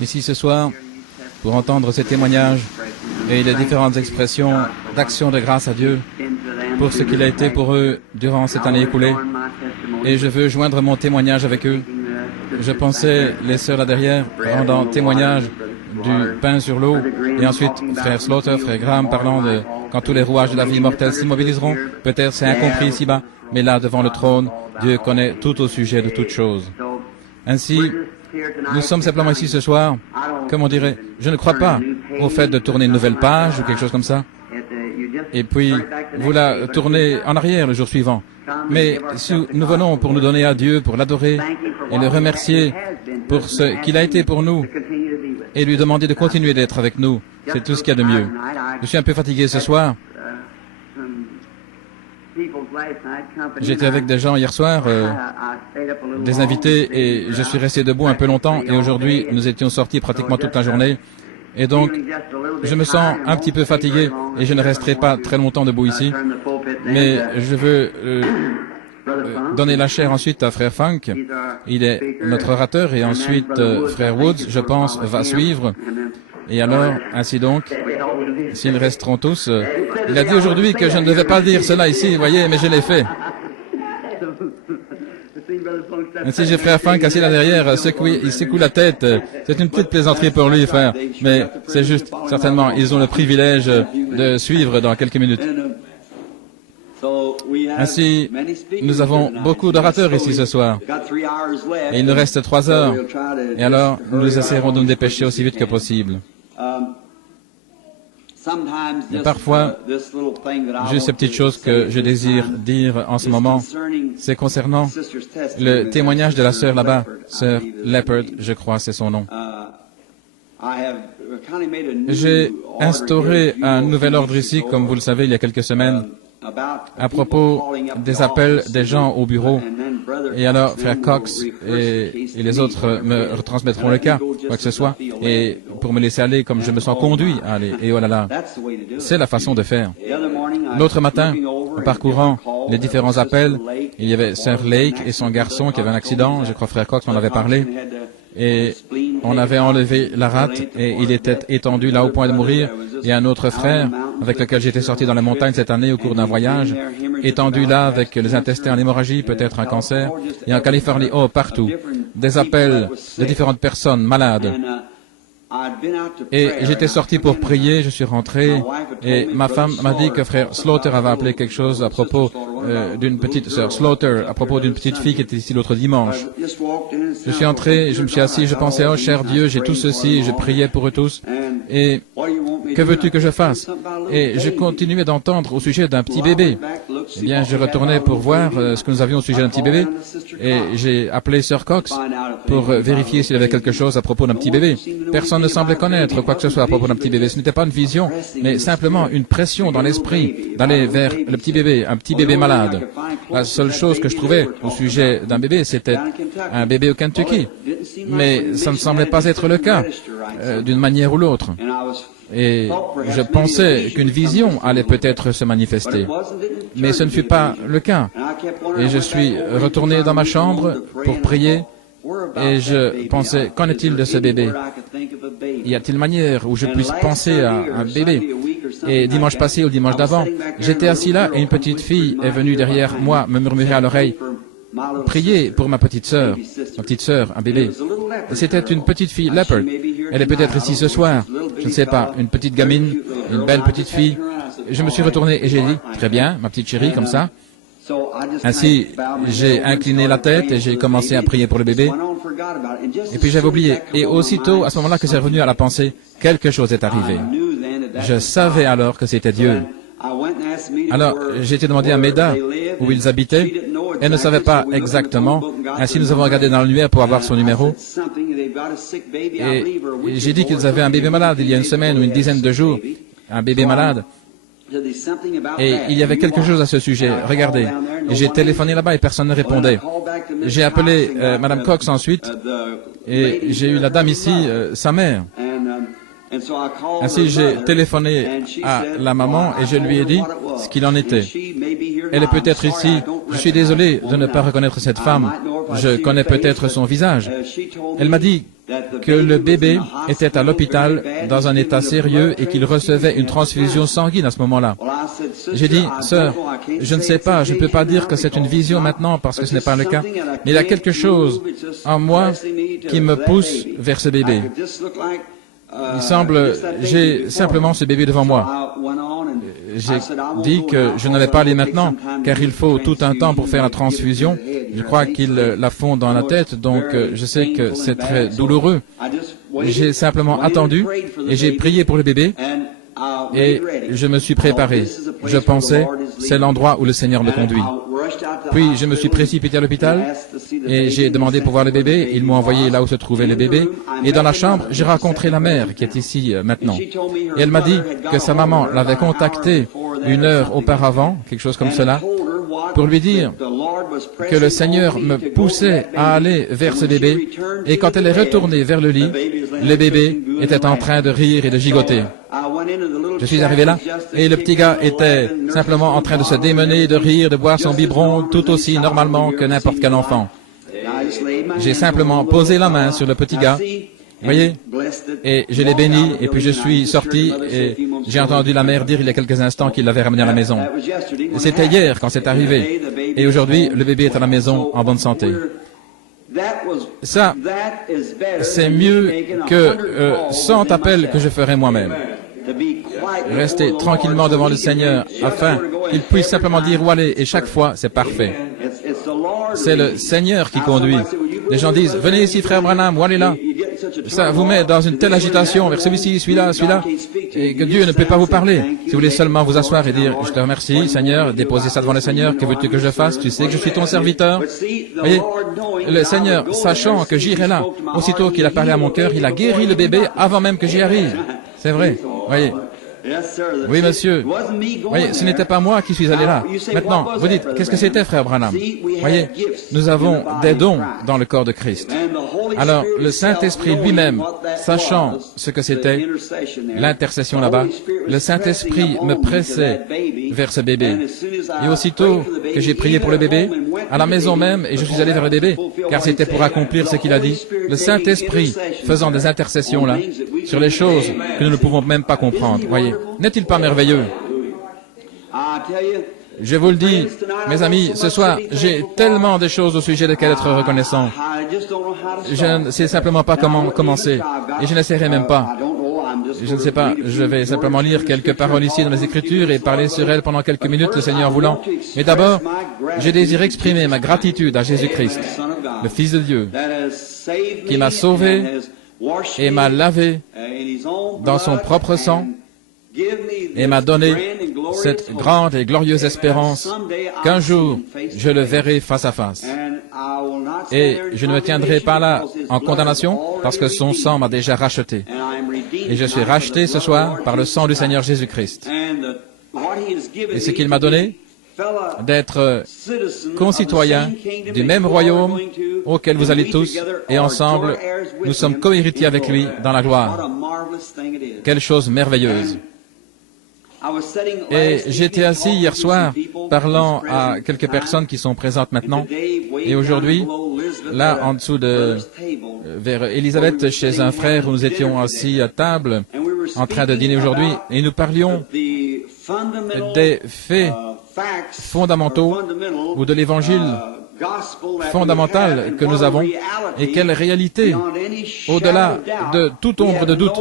ici ce soir pour entendre ces témoignages et les différentes expressions d'action de grâce à Dieu pour ce qu'il a été pour eux durant cette année écoulée. Et je veux joindre mon témoignage avec eux. Je pensais, les sœurs là derrière, rendant témoignage du pain sur l'eau, et ensuite frère Slaughter, frère Graham parlant de quand tous les rouages de la vie mortelle s'immobiliseront. Peut-être c'est incompris ici-bas, mais là devant le trône, Dieu connaît tout au sujet de toutes choses. Ainsi, nous sommes simplement ici ce soir, comme on dirait, je ne crois pas au fait de tourner une nouvelle page ou quelque chose comme ça, et puis vous la tournez en arrière le jour suivant. Mais si nous venons pour nous donner à Dieu, pour l'adorer et le remercier pour ce qu'il a été pour nous et lui demander de continuer d'être avec nous, c'est tout ce qu'il y a de mieux. Je suis un peu fatigué ce soir. J'étais avec des gens hier soir, des invités, et je suis resté debout un peu longtemps, et aujourd'hui nous étions sortis pratiquement toute la journée. Et donc, je me sens un petit peu fatigué et je ne resterai pas très longtemps debout ici. Mais je veux donner la chair ensuite à Frère Funk. Il est notre orateur et ensuite Frère Woods, je pense, va suivre. Et alors, ainsi donc, s'ils resteront tous, il a dit aujourd'hui que je ne devais pas dire cela ici, vous voyez, mais je l'ai fait. Ainsi, j'ai frère Funk assis là derrière, il secoue la tête. C'est une petite plaisanterie pour lui, frère. Mais c'est juste, certainement, ils ont le privilège de suivre dans quelques minutes. Ainsi, nous avons beaucoup d'orateurs ici ce soir. Et il nous reste 3 heures. Et alors, nous essaierons de nous dépêcher aussi vite que possible. Et parfois, juste ces petites choses que je désire dire en ce moment, c'est concernant le témoignage de la sœur là-bas, sœur Leopard, je crois, c'est son nom. J'ai instauré un nouvel ordre ici, comme vous le savez, il y a quelques semaines, à propos des appels des gens au bureau. Et alors, frère Cox et les autres me retransmettront le cas, quoi que ce soit, et pour me laisser aller comme je me sens conduit à aller. Et oh là là, c'est la façon de faire. L'autre matin, en parcourant les différents appels, il y avait sœur Lake et son garçon qui avait un accident, je crois frère Cox m'en avait parlé, et on avait enlevé la rate et il était étendu là au point de mourir. Et un autre frère, avec lequel j'étais sorti dans la montagne cette année au cours d'un voyage, étendu là avec les intestins en hémorragie, peut-être un cancer, et en Californie, oh, partout, des appels de différentes personnes malades. Et j'étais sorti pour prier, je suis rentré, et ma femme m'a dit que frère Slaughter avait appelé quelque chose à propos d'une petite sœur Slaughter, à propos d'une petite fille qui était ici l'autre dimanche. Je suis entré, je me suis assis, je pensais, oh cher Dieu, j'ai tout ceci, je priais pour eux tous, et que veux-tu que je fasse? Et je continuais d'entendre au sujet d'un petit bébé. Eh bien, je retournais pour voir ce que nous avions au sujet d'un petit bébé, et j'ai appelé sœur Cox pour vérifier s'il y avait quelque chose à propos d'un petit bébé. Personne ne semblait connaître quoi que ce soit à propos d'un petit bébé. Ce n'était pas une vision, mais simplement une pression dans l'esprit d'aller vers le petit bébé, un petit bébé malade. La seule chose que je trouvais au sujet d'un bébé, c'était un bébé au Kentucky. Mais ça ne semblait pas être le cas, d'une manière ou l'autre. Et je pensais qu'une vision allait peut-être se manifester. Mais ce ne fut pas le cas. Et je suis retourné dans ma chambre pour prier. Et je pensais, qu'en est-il de ce bébé? Y a-t-il manière où je puisse penser à un bébé? Et dimanche passé ou dimanche d'avant, j'étais assis là et une petite fille est venue derrière moi me murmurer à l'oreille, « Priez pour ma petite sœur, un bébé. » C'était une petite fille, Leopard. Elle est peut-être ici ce soir, je ne sais pas, une petite gamine, une belle petite fille. Je me suis retourné et j'ai dit, « Très bien, ma petite chérie, comme ça. » Ainsi, j'ai incliné la tête et j'ai commencé à prier pour le bébé. Et puis j'avais oublié. Et aussitôt, à ce moment-là que c'est revenu à la pensée, quelque chose est arrivé. Je savais alors que c'était Dieu. Alors, j'ai été demandé à Meda où ils habitaient. Elle ne savait pas exactement. Ainsi, nous avons regardé dans l'annuaire pour avoir son numéro. Et j'ai dit qu'ils avaient un bébé malade il y a une semaine ou une dizaine de jours. Un bébé malade. Et il y avait quelque chose à ce sujet. Regardez. Et j'ai téléphoné là-bas et personne ne répondait. J'ai appelé Madame Cox ensuite et j'ai eu la dame ici, sa mère. Ainsi, j'ai téléphoné à la maman et je lui ai dit ce qu'il en était. Elle est peut-être ici. Je suis désolé de ne pas reconnaître cette femme. Je connais peut-être son visage. Elle m'a dit que le bébé était à l'hôpital dans un état sérieux et qu'il recevait une transfusion sanguine à ce moment-là. J'ai dit, sœur, je ne sais pas, je ne peux pas dire que c'est une vision maintenant parce que ce n'est pas le cas, mais il y a quelque chose en moi qui me pousse vers ce bébé. Il semble, j'ai simplement ce bébé devant moi. J'ai dit que je n'allais pas aller maintenant, car il faut tout un temps pour faire la transfusion. Je crois qu'ils la font dans la tête, donc je sais que c'est très douloureux. J'ai simplement attendu et j'ai prié pour le bébé et je me suis préparé. Je pensais, c'est l'endroit où le Seigneur me conduit. Puis je me suis précipité à l'hôpital et j'ai demandé pour voir le bébé. Ils m'ont envoyé là où se trouvait le bébé. Et dans la chambre, j'ai rencontré la mère qui est ici maintenant. Et elle m'a dit que sa maman l'avait contactée 1 heure auparavant, quelque chose comme cela, pour lui dire que le Seigneur me poussait à aller vers ce bébé. Et quand elle est retournée vers le lit, le bébé était en train de rire et de gigoter. Je suis arrivé là et le petit gars était simplement en train de se démener, de rire, de boire son biberon tout aussi normalement que n'importe quel enfant. J'ai simplement posé la main sur le petit gars, vous voyez, et je l'ai béni et puis je suis sorti et j'ai entendu la mère dire il y a quelques instants qu'il l'avait ramené à la maison. C'était hier quand c'est arrivé et aujourd'hui le bébé est à la maison en bonne santé. Ça, c'est mieux que 100 appels que je ferai moi-même. Rester tranquillement devant le Seigneur afin qu'il puisse simplement dire où aller et chaque fois c'est parfait. C'est le Seigneur qui conduit. Les gens disent venez ici frère Branham, où allez là. Ça vous met dans une telle agitation vers celui-ci, celui-là, et que Dieu ne peut pas vous parler. Si vous voulez seulement vous asseoir et dire je te remercie Seigneur, déposer ça devant le Seigneur, que veux-tu que je fasse, tu sais que je suis ton serviteur. Voyez, le Seigneur, sachant que j'irai là, aussitôt qu'il a parlé à mon cœur, il a guéri le bébé avant même que j'y arrive. C'est vrai, voyez. Oui, monsieur. Voyez, ce n'était pas moi qui suis allé là. Maintenant, vous dites, qu'est-ce que c'était, frère Branham? Voyez, nous avons des dons dans le corps de Christ. Alors, le Saint-Esprit lui-même, sachant ce que c'était, l'intercession là-bas, le Saint-Esprit me pressait vers ce bébé. Et aussitôt que j'ai prié pour le bébé, à la maison même, et je suis allé vers le bébé, car c'était pour accomplir ce qu'il a dit, le Saint-Esprit faisant des intercessions là, sur les choses que nous ne pouvons même pas comprendre. Voyez, n'est-il pas merveilleux? Je vous le dis, mes amis, ce soir, j'ai tellement de choses au sujet desquelles être reconnaissant. Je ne sais simplement pas comment commencer, et je n'essaierai même pas. Je ne sais pas, je vais simplement lire quelques paroles ici dans les Écritures et parler sur elles pendant quelques minutes, le Seigneur voulant. Mais d'abord, je désire exprimer ma gratitude à Jésus-Christ, le Fils de Dieu, qui m'a sauvé et m'a lavé dans son propre sang et m'a donné cette grande et glorieuse espérance qu'un jour je le verrai face à face. Et je ne me tiendrai pas là en condamnation parce que son sang m'a déjà racheté. Et je suis racheté ce soir par le sang du Seigneur Jésus-Christ. Et ce qu'il m'a donné, d'être concitoyen du même royaume auquel vous allez tous, et ensemble, nous sommes co-héritiers avec lui dans la gloire. Quelle chose merveilleuse! Et j'étais assis hier soir parlant à quelques personnes qui sont présentes maintenant. Et aujourd'hui, là en dessous de vers Élisabeth, chez un frère où nous étions assis à table en train de dîner aujourd'hui, et nous parlions des faits fondamentaux ou de l'évangile fondamental que nous avons et quelle réalité, au-delà de toute ombre de doute,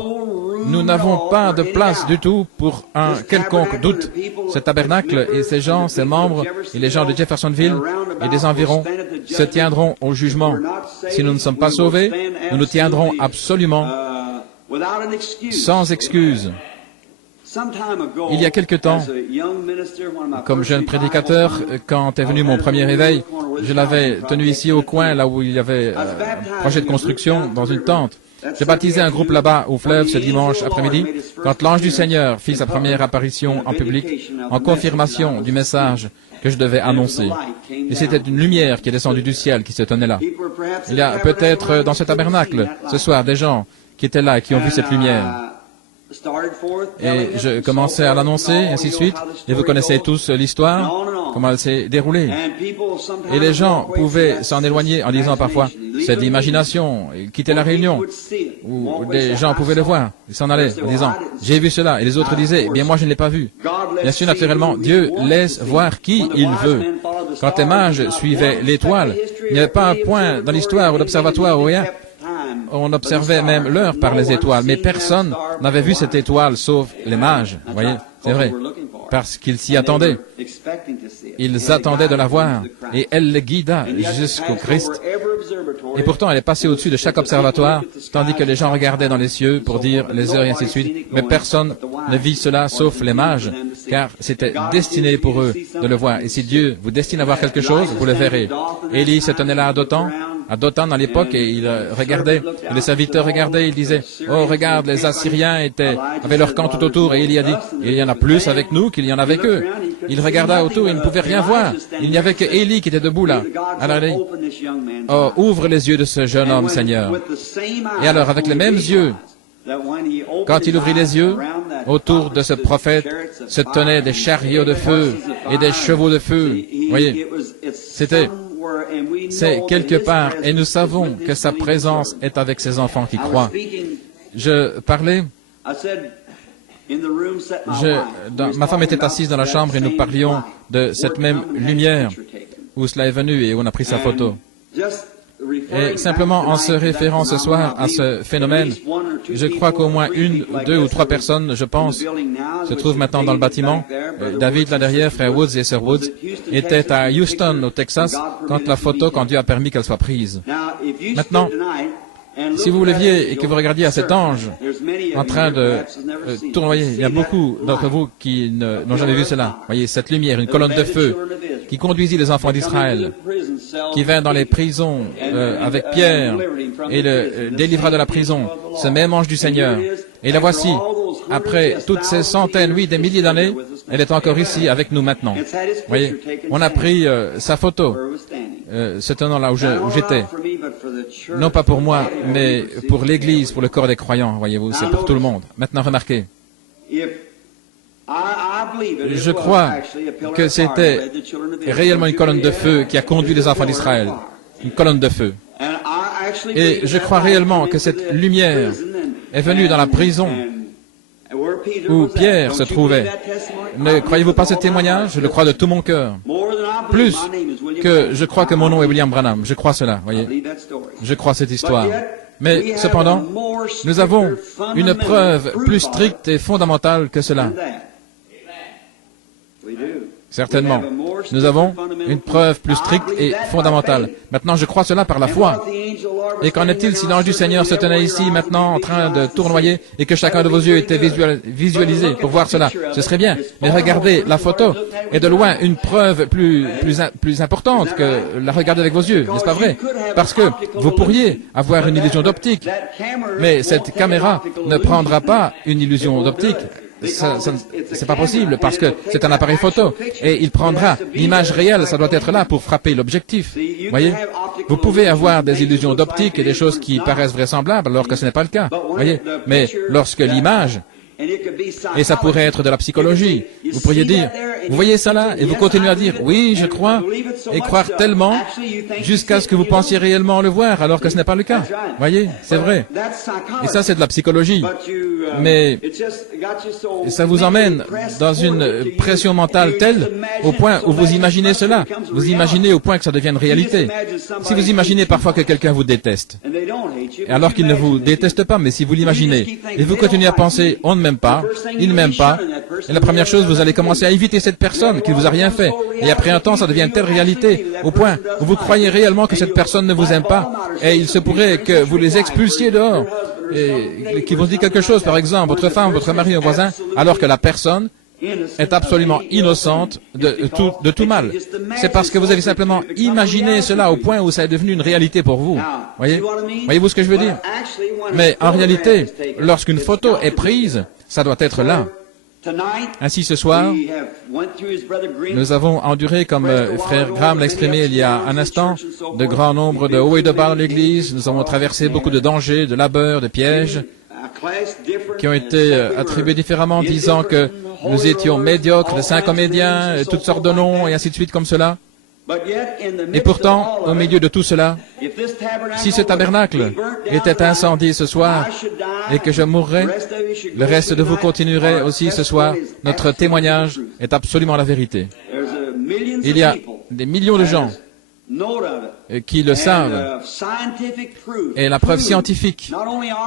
nous n'avons pas de place du tout pour un quelconque doute. Ce tabernacle et ses gens, ses membres et les gens de Jeffersonville et des environs se tiendront au jugement. Si nous ne sommes pas sauvés, nous nous tiendrons absolument sans excuse. Il y a quelque temps, comme jeune prédicateur, quand est venu mon premier éveil, je l'avais tenu ici au coin, là où il y avait un projet de construction, dans une tente. J'ai baptisé un groupe là-bas au fleuve ce dimanche après-midi, quand l'ange du Seigneur fit sa première apparition en public, en confirmation du message que je devais annoncer. Et c'était une lumière qui est descendue du ciel qui se tenait là. Il y a peut-être dans ce tabernacle, ce soir, des gens qui étaient là et qui ont vu cette lumière. Et je commençais à l'annoncer, ainsi de suite, et vous connaissez tous l'histoire. comment elle s'est déroulée. Et les gens pouvaient s'en éloigner en disant parfois, c'est de l'imagination, ils quittaient la réunion. Ou des gens pouvaient le voir, ils s'en allaient en disant, j'ai vu cela. Et les autres disaient, eh bien moi je ne l'ai pas vu. Bien sûr, naturellement, Dieu laisse voir qui il veut. Quand les mages suivaient l'étoile, il n'y avait pas un point dans l'histoire ou l'observatoire ou rien. On observait même l'heure par les étoiles, mais personne n'avait vu cette étoile sauf les mages. Vous voyez, c'est vrai, parce qu'ils s'y attendaient. Ils attendaient de la voir, et elle les guida jusqu'au Christ. Et pourtant, elle est passée au-dessus de chaque observatoire, tandis que les gens regardaient dans les cieux pour dire les heures et ainsi de suite. Mais personne ne vit cela sauf les mages, car c'était destiné pour eux de le voir. Et si Dieu vous destine à voir quelque chose, vous le verrez. Élie se tenait là à Dothan à l'époque, et il regardait, et les serviteurs regardaient, ils disaient, oh regarde, les Assyriens avaient leur camp tout autour, et Élie a dit, il y en a plus avec nous qu'il y en a avec eux. Il regarda autour, il ne pouvait rien voir, il n'y avait que Élie qui était debout là. Alors il dit, oh, ouvre les yeux de ce jeune homme, Seigneur. Et alors, avec les mêmes yeux, quand il ouvrit les yeux, autour de ce prophète se tenaient des chariots de feu et des chevaux de feu. Vous voyez, c'est quelque part, et nous savons que sa présence est avec ses enfants qui croient. Je parlais, ma femme était assise dans la chambre et nous parlions de cette même lumière où cela est venu et où on a pris sa photo. Et simplement en se référant ce soir à ce phénomène, je crois qu'au moins une, deux ou trois personnes, je pense, se trouvent maintenant dans le bâtiment. David, là derrière, frère Woods et sœur Woods, étaient à Houston, au Texas, quand Dieu a permis qu'elle soit prise. Maintenant, si vous leviez et que vous regardiez à cet ange en train de tournoyer, il y a beaucoup d'entre vous qui n'ont jamais vu cela. Voyez, cette lumière, une colonne de feu qui conduisit les enfants d'Israël, qui vint dans les prisons avec Pierre et le délivra de la prison, ce même ange du Seigneur. Et la voici, après toutes ces centaines, oui, des milliers d'années, elle est encore ici avec nous maintenant. Voyez, on a pris sa photo, ce tenant-là où j'étais. Non pas pour moi, mais pour l'Église, pour le corps des croyants, voyez-vous, c'est pour tout le monde. Maintenant, remarquez. Je crois que c'était réellement une colonne de feu qui a conduit les enfants d'Israël. Une colonne de feu. Et je crois réellement que cette lumière est venue dans la prison où Pierre se trouvait. Ne croyez-vous pas ce témoignage? Je le crois de tout mon cœur. Plus que je crois que mon nom est William Branham. Je crois cela, voyez. Je crois cette histoire. Mais cependant, nous avons une preuve plus stricte et fondamentale que cela. Certainement. Nous avons une preuve plus stricte et fondamentale. Maintenant, je crois cela par la foi. Et qu'en est-il si l'ange du Seigneur se tenait ici maintenant en train de tournoyer et que chacun de vos yeux était visualisé pour voir cela? Ce serait bien. Mais regardez la photo est de loin une preuve plus importante que la regarder avec vos yeux, n'est-ce pas vrai? Parce que vous pourriez avoir une illusion d'optique, mais cette caméra ne prendra pas une illusion d'optique. C'est pas possible parce que c'est un appareil photo et il prendra l'image réelle, ça doit être là pour frapper l'objectif. Voyez, vous pouvez avoir des illusions d'optique et des choses qui paraissent vraisemblables alors que ce n'est pas le cas. Voyez, mais lorsque l'image, et ça pourrait être de la psychologie, vous pourriez dire, vous voyez ça là, et vous continuez à dire, oui, je crois, et croire tellement jusqu'à ce que vous pensiez réellement le voir alors que ce n'est pas le cas. Voyez, c'est vrai. Et ça, c'est de la psychologie. Mais ça vous emmène dans une pression mentale telle au point où vous imaginez cela. Vous imaginez au point que ça devienne réalité. Si vous imaginez parfois que quelqu'un vous déteste, alors qu'il ne vous déteste pas, mais si vous l'imaginez, et vous continuez à penser, on ne m'aime pas, il ne m'aime pas, et la première chose, vous allez commencer à éviter cette personne qui ne vous a rien fait. Et après un temps, ça devient une telle réalité, au point où vous croyez réellement que cette personne ne vous aime pas, et il se pourrait que vous les expulsiez dehors, et qu'ils vous disent quelque chose, par exemple, votre femme, votre mari, un voisin, alors que la personne est absolument innocente de tout mal. C'est parce que vous avez simplement imaginé cela au point où ça est devenu une réalité pour vous. Voyez-vous ce que je veux dire? Mais en réalité, lorsqu'une photo est prise, ça doit être là. Ainsi, ce soir, nous avons enduré, comme frère Graham l'a exprimé il y a un instant, de grands nombres de hauts et de bas dans l'Église. Nous avons traversé beaucoup de dangers, de labeurs, de pièges qui ont été attribués différemment, disant que Nous étions médiocres, de saints comédiens, toutes sortes de noms, et ainsi de suite comme cela. Et pourtant, au milieu de tout cela, si ce tabernacle était incendié ce soir et que je mourrais, le reste de vous continuerait aussi ce soir. Notre témoignage est absolument la vérité. Il y a des millions de gens qui le savent. Et la preuve scientifique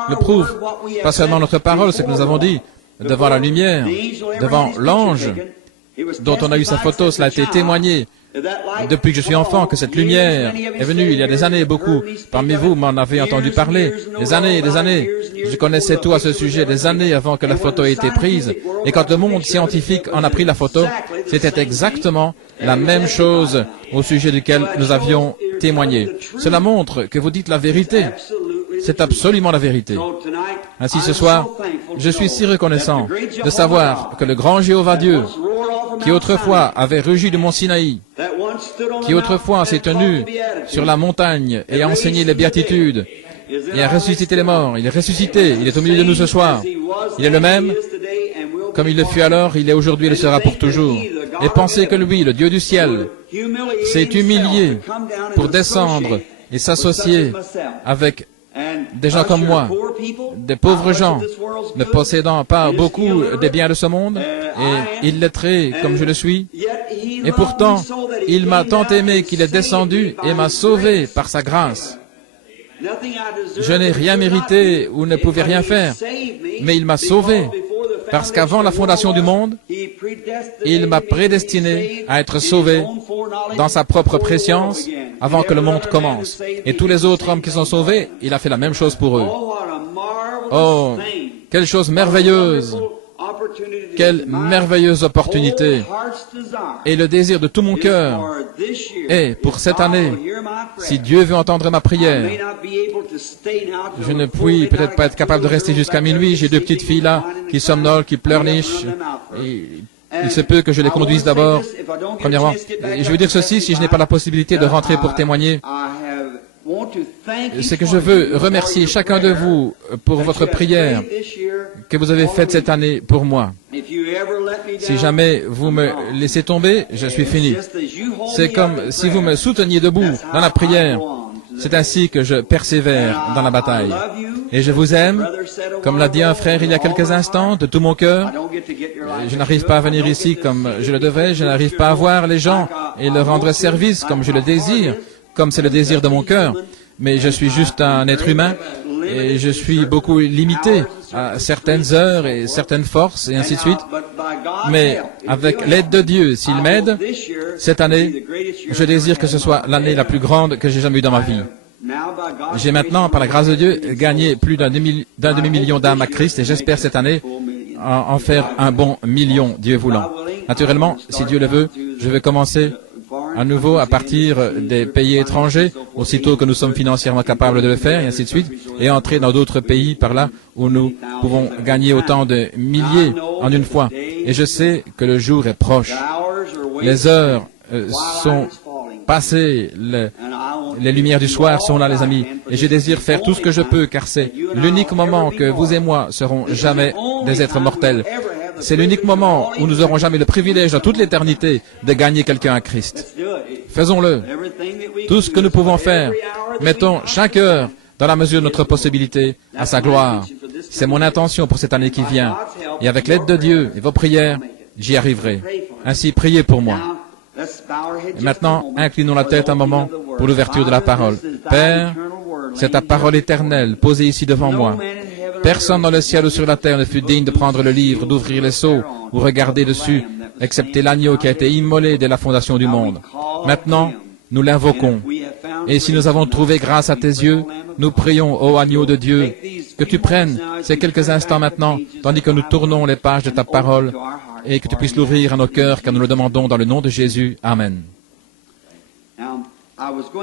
le prouve. Pas seulement notre parole, ce que nous avons dit, devant la lumière, devant l'ange, dont on a eu sa photo, cela a été témoigné. Depuis que je suis enfant, que cette lumière est venue il y a des années, beaucoup. Parmi vous m'en avez entendu parler. Des années et des années. Je connaissais tout à ce sujet des années avant que la photo ait été prise. Et quand le monde scientifique en a pris la photo, c'était exactement la même chose au sujet duquel nous avions témoigné. Cela montre que vous dites la vérité. C'est absolument la vérité. Ainsi ce soir, je suis si reconnaissant de savoir que le grand Jéhovah Dieu, qui autrefois avait rugi du mont Sinaï, qui autrefois s'est tenu sur la montagne et a enseigné les béatitudes, et a ressuscité les morts, il est ressuscité, il est au milieu de nous ce soir. Il est le même, comme il le fut alors, il est aujourd'hui et le sera pour toujours. Et pensez que lui, le Dieu du ciel, s'est humilié pour descendre et s'associer avec des gens comme moi, des pauvres gens, ne possédant pas beaucoup des biens de ce monde, et illettrés comme je le suis. Et pourtant, il m'a tant aimé qu'il est descendu et m'a sauvé par sa grâce. Je n'ai rien mérité ou ne pouvais rien faire, mais il m'a sauvé, parce qu'avant la fondation du monde, il m'a prédestiné à être sauvé dans sa propre préscience avant que le monde commence. Et tous les autres hommes qui sont sauvés, il a fait la même chose pour eux. Oh, quelle chose merveilleuse! Quelle merveilleuse opportunité! Et le désir de tout mon cœur est, pour cette année, si Dieu veut entendre ma prière, je ne puis peut-être pas être capable de rester jusqu'à minuit. J'ai deux petites filles là, qui somnolent, qui pleurnichent. Il se peut que je les conduise d'abord, premièrement. Et je veux dire ceci, si je n'ai pas la possibilité de rentrer pour témoigner, c'est que je veux remercier chacun de vous pour votre prière que vous avez faite cette année pour moi. Si jamais vous me laissez tomber, je suis fini. C'est comme si vous me souteniez debout dans la prière. C'est ainsi que je persévère dans la bataille. Et je vous aime, comme l'a dit un frère il y a quelques instants, de tout mon cœur. Je n'arrive pas à venir ici comme je le devrais, je n'arrive pas à voir les gens et leur rendre service comme je le désire, comme c'est le désir de mon cœur. Mais je suis juste un être humain et je suis beaucoup limité à certaines heures et certaines forces et ainsi de suite. Mais avec l'aide de Dieu, s'il m'aide, cette année, je désire que ce soit l'année la plus grande que j'ai jamais eue dans ma vie. J'ai maintenant, par la grâce de Dieu, gagné plus d'un demi-million d'âmes à Christ et j'espère cette année en faire un bon million, Dieu voulant. Naturellement, si Dieu le veut, je vais commencer à nouveau à partir des pays étrangers, aussitôt que nous sommes financièrement capables de le faire, et ainsi de suite, et entrer dans d'autres pays par là où nous pouvons gagner autant de milliers en une fois. Et je sais que le jour est proche. Les heures sont passées, les lumières du soir sont là, les amis, et je désire faire tout ce que je peux, car c'est l'unique moment que vous et moi serons jamais des êtres mortels. C'est l'unique moment où nous n'aurons jamais le privilège dans toute l'éternité de gagner quelqu'un à Christ. Faisons-le. Tout ce que nous pouvons faire, mettons chaque heure, dans la mesure de notre possibilité, à sa gloire. C'est mon intention pour cette année qui vient. Et avec l'aide de Dieu et vos prières, j'y arriverai. Ainsi, priez pour moi. Et maintenant, inclinons la tête un moment pour l'ouverture de la parole. Père, c'est ta parole éternelle posée ici devant moi. Personne dans le ciel ou sur la terre ne fut digne de prendre le livre, d'ouvrir les sceaux ou regarder dessus, excepté l'agneau qui a été immolé dès la fondation du monde. Maintenant, nous l'invoquons. Et si nous avons trouvé grâce à tes yeux, nous prions, ô agneau de Dieu, que tu prennes ces quelques instants maintenant, tandis que nous tournons les pages de ta parole, et que tu puisses l'ouvrir à nos cœurs, car nous le demandons dans le nom de Jésus. Amen.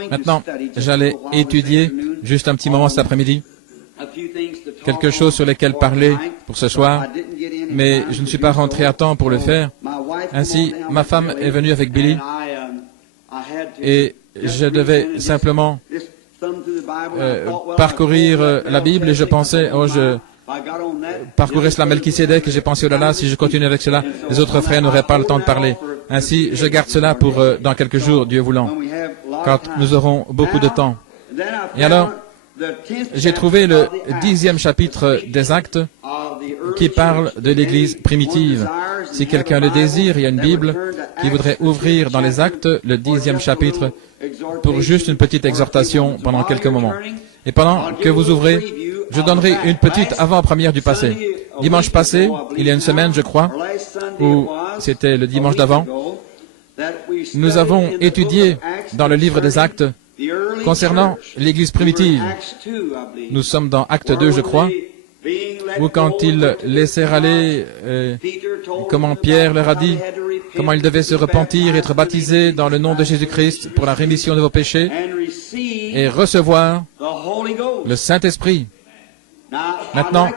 Maintenant, j'allais étudier juste un petit moment cet après-midi quelque chose sur lequel parler pour ce soir, mais je ne suis pas rentré à temps pour le faire. Ainsi, ma femme est venue avec Billy et je devais simplement parcourir la Bible et je pensais, parcourir cela Melchisédek et j'ai pensé, oh là là, si je continue avec cela, les autres frères n'auraient pas le temps de parler. Ainsi, je garde cela pour dans quelques jours, Dieu voulant, quand nous aurons beaucoup de temps. Et alors, j'ai trouvé le 10e chapitre des Actes qui parle de l'Église primitive. Si quelqu'un le désire, il y a une Bible qui voudrait ouvrir dans les Actes le 10e chapitre pour juste une petite exhortation pendant quelques moments. Et pendant que vous ouvrez, je donnerai une petite avant-première du passé. Dimanche passé, il y a une semaine, je crois, ou c'était le dimanche d'avant, nous avons étudié dans le livre des Actes concernant l'Église primitive. Nous sommes dans Acte 2, je crois, où quand ils laissèrent aller, comment Pierre leur a dit, comment ils devaient se repentir, être baptisés dans le nom de Jésus-Christ pour la rémission de vos péchés et recevoir le Saint-Esprit. Maintenant,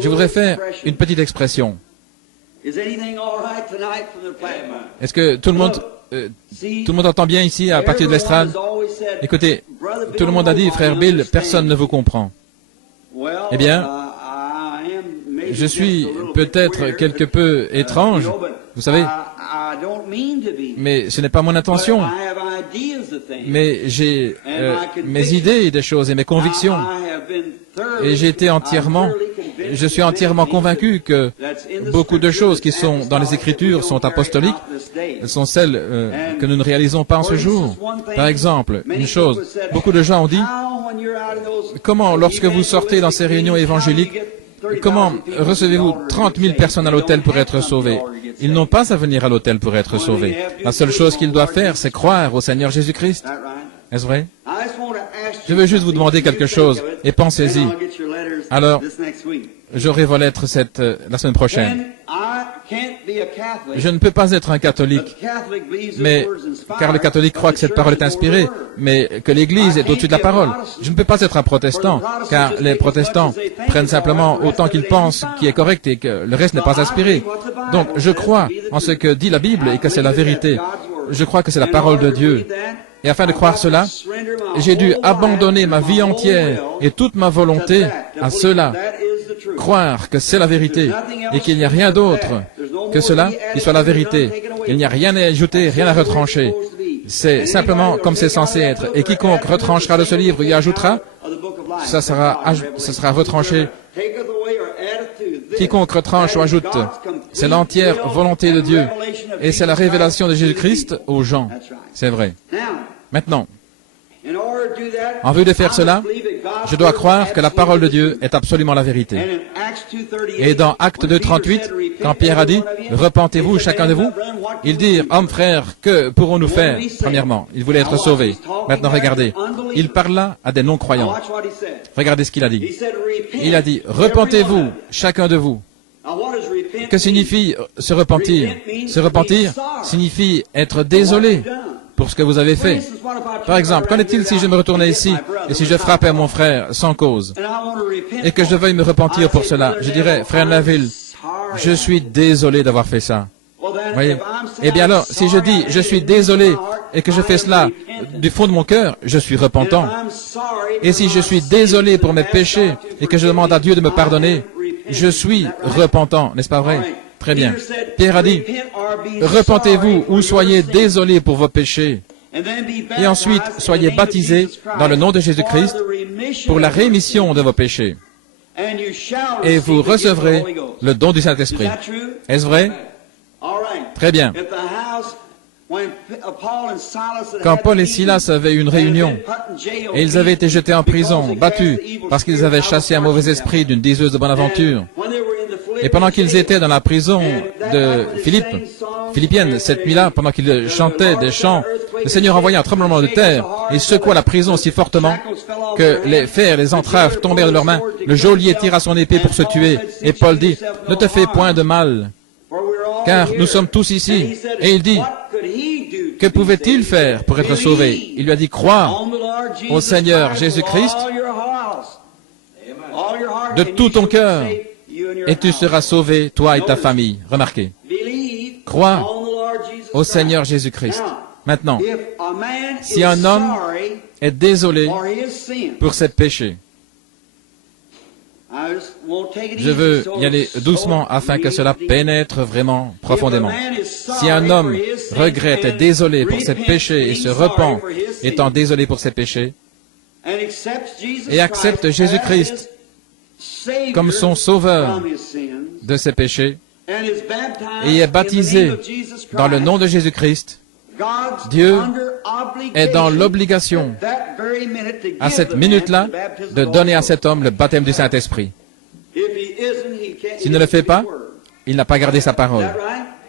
je voudrais faire une petite expression. Est-ce que tout le monde entend bien ici à partir de l'estrade? Écoutez, tout le monde a dit, frère Bill, personne ne vous comprend. Eh bien, je suis peut-être quelque peu étrange, vous savez, mais ce n'est pas mon intention. Mais j'ai mes idées des choses et mes convictions. Et je suis entièrement convaincu que beaucoup de choses qui sont dans les Écritures sont apostoliques, sont celles que nous ne réalisons pas en ce jour. Par exemple, une chose, beaucoup de gens ont dit, comment, lorsque vous sortez dans ces réunions évangéliques, comment recevez-vous 30 000 personnes à l'autel pour être sauvées? Ils n'ont pas à venir à l'autel pour être sauvés. La seule chose qu'ils doivent faire, c'est croire au Seigneur Jésus-Christ. Est-ce vrai? Je veux juste vous demander quelque chose, et pensez-y. Alors, j'aurai vos lettres la semaine prochaine. Je ne peux pas être un catholique, car le catholique croit que cette parole est inspirée, mais que l'Église est au-dessus de la parole. Je ne peux pas être un protestant, car les protestants prennent simplement autant qu'ils pensent qui est correct et que le reste n'est pas inspiré. Donc, je crois en ce que dit la Bible et que c'est la vérité. Je crois que c'est la parole de Dieu. Et afin de croire cela, j'ai dû abandonner ma vie entière et toute ma volonté à cela. Croire que c'est la vérité et qu'il n'y a rien d'autre que cela qui soit la vérité. Il n'y a rien à ajouter, rien à retrancher. C'est simplement comme c'est censé être. Et quiconque retranchera de ce livre y ajoutera, ça sera retranché. Quiconque retranche ou ajoute, c'est l'entière volonté de Dieu. Et c'est la révélation de Jésus-Christ aux gens. C'est vrai. Maintenant, en vue de faire cela, je dois croire que la parole de Dieu est absolument la vérité. Et dans Acte 2, 38, quand Pierre a dit, « Repentez-vous, chacun de vous », ils dirent, « Hommes, frères, que pourrons-nous faire ?» Premièrement, ils voulaient être sauvés. Maintenant, regardez, il parla à des non-croyants. Regardez ce qu'il a dit. Il a dit, « Repentez-vous, chacun de vous ». Que signifie se repentir? Se repentir signifie être désolé pour ce que vous avez fait. Par exemple, qu'en est-il si je me retournais ici et si je frappais mon frère sans cause et que je veuille me repentir pour cela? Je dirais, frère Neville, je suis désolé d'avoir fait ça. Voyez? Eh bien alors, si je dis, je suis désolé et que je fais cela du fond de mon cœur, je suis repentant. Et si je suis désolé pour mes péchés et que je demande à Dieu de me pardonner, je suis repentant, n'est-ce pas vrai? Très bien. Pierre a dit, repentez-vous ou soyez désolés pour vos péchés. Et ensuite, soyez baptisés dans le nom de Jésus-Christ pour la rémission de vos péchés. Et vous recevrez le don du Saint-Esprit. Est-ce vrai? Très bien. Quand Paul et Silas avaient une réunion, et ils avaient été jetés en prison, battus, parce qu'ils avaient chassé un mauvais esprit d'une diseuse de Bonaventure, et pendant qu'ils étaient dans la prison de Philippienne, cette nuit-là, pendant qu'ils chantaient des chants, le Seigneur envoya un tremblement de terre et secoua la prison si fortement que les fers, les entraves tombèrent de leurs mains. Le geôlier tira son épée pour se tuer, et Paul dit, « Ne te fais point de mal, car nous sommes tous ici. » Et il dit, « Que pouvait-il faire pour être sauvé ?» Il lui a dit, « Crois au Seigneur Jésus-Christ de tout ton cœur, et tu seras sauvé, toi et ta famille. » Remarquez. Crois au Seigneur Jésus-Christ. Maintenant, si un homme est désolé pour ses péchés, Je veux y aller doucement afin que cela pénètre vraiment profondément. Si un homme regrette, est désolé pour ses péchés et se repent, étant désolé pour ses péchés, et accepte Jésus-Christ comme son sauveur de ses péchés, et est baptisé dans le nom de Jésus-Christ, Dieu est dans l'obligation, à cette minute-là, de donner à cet homme le baptême du Saint-Esprit. S'il ne le fait pas, il n'a pas gardé sa parole.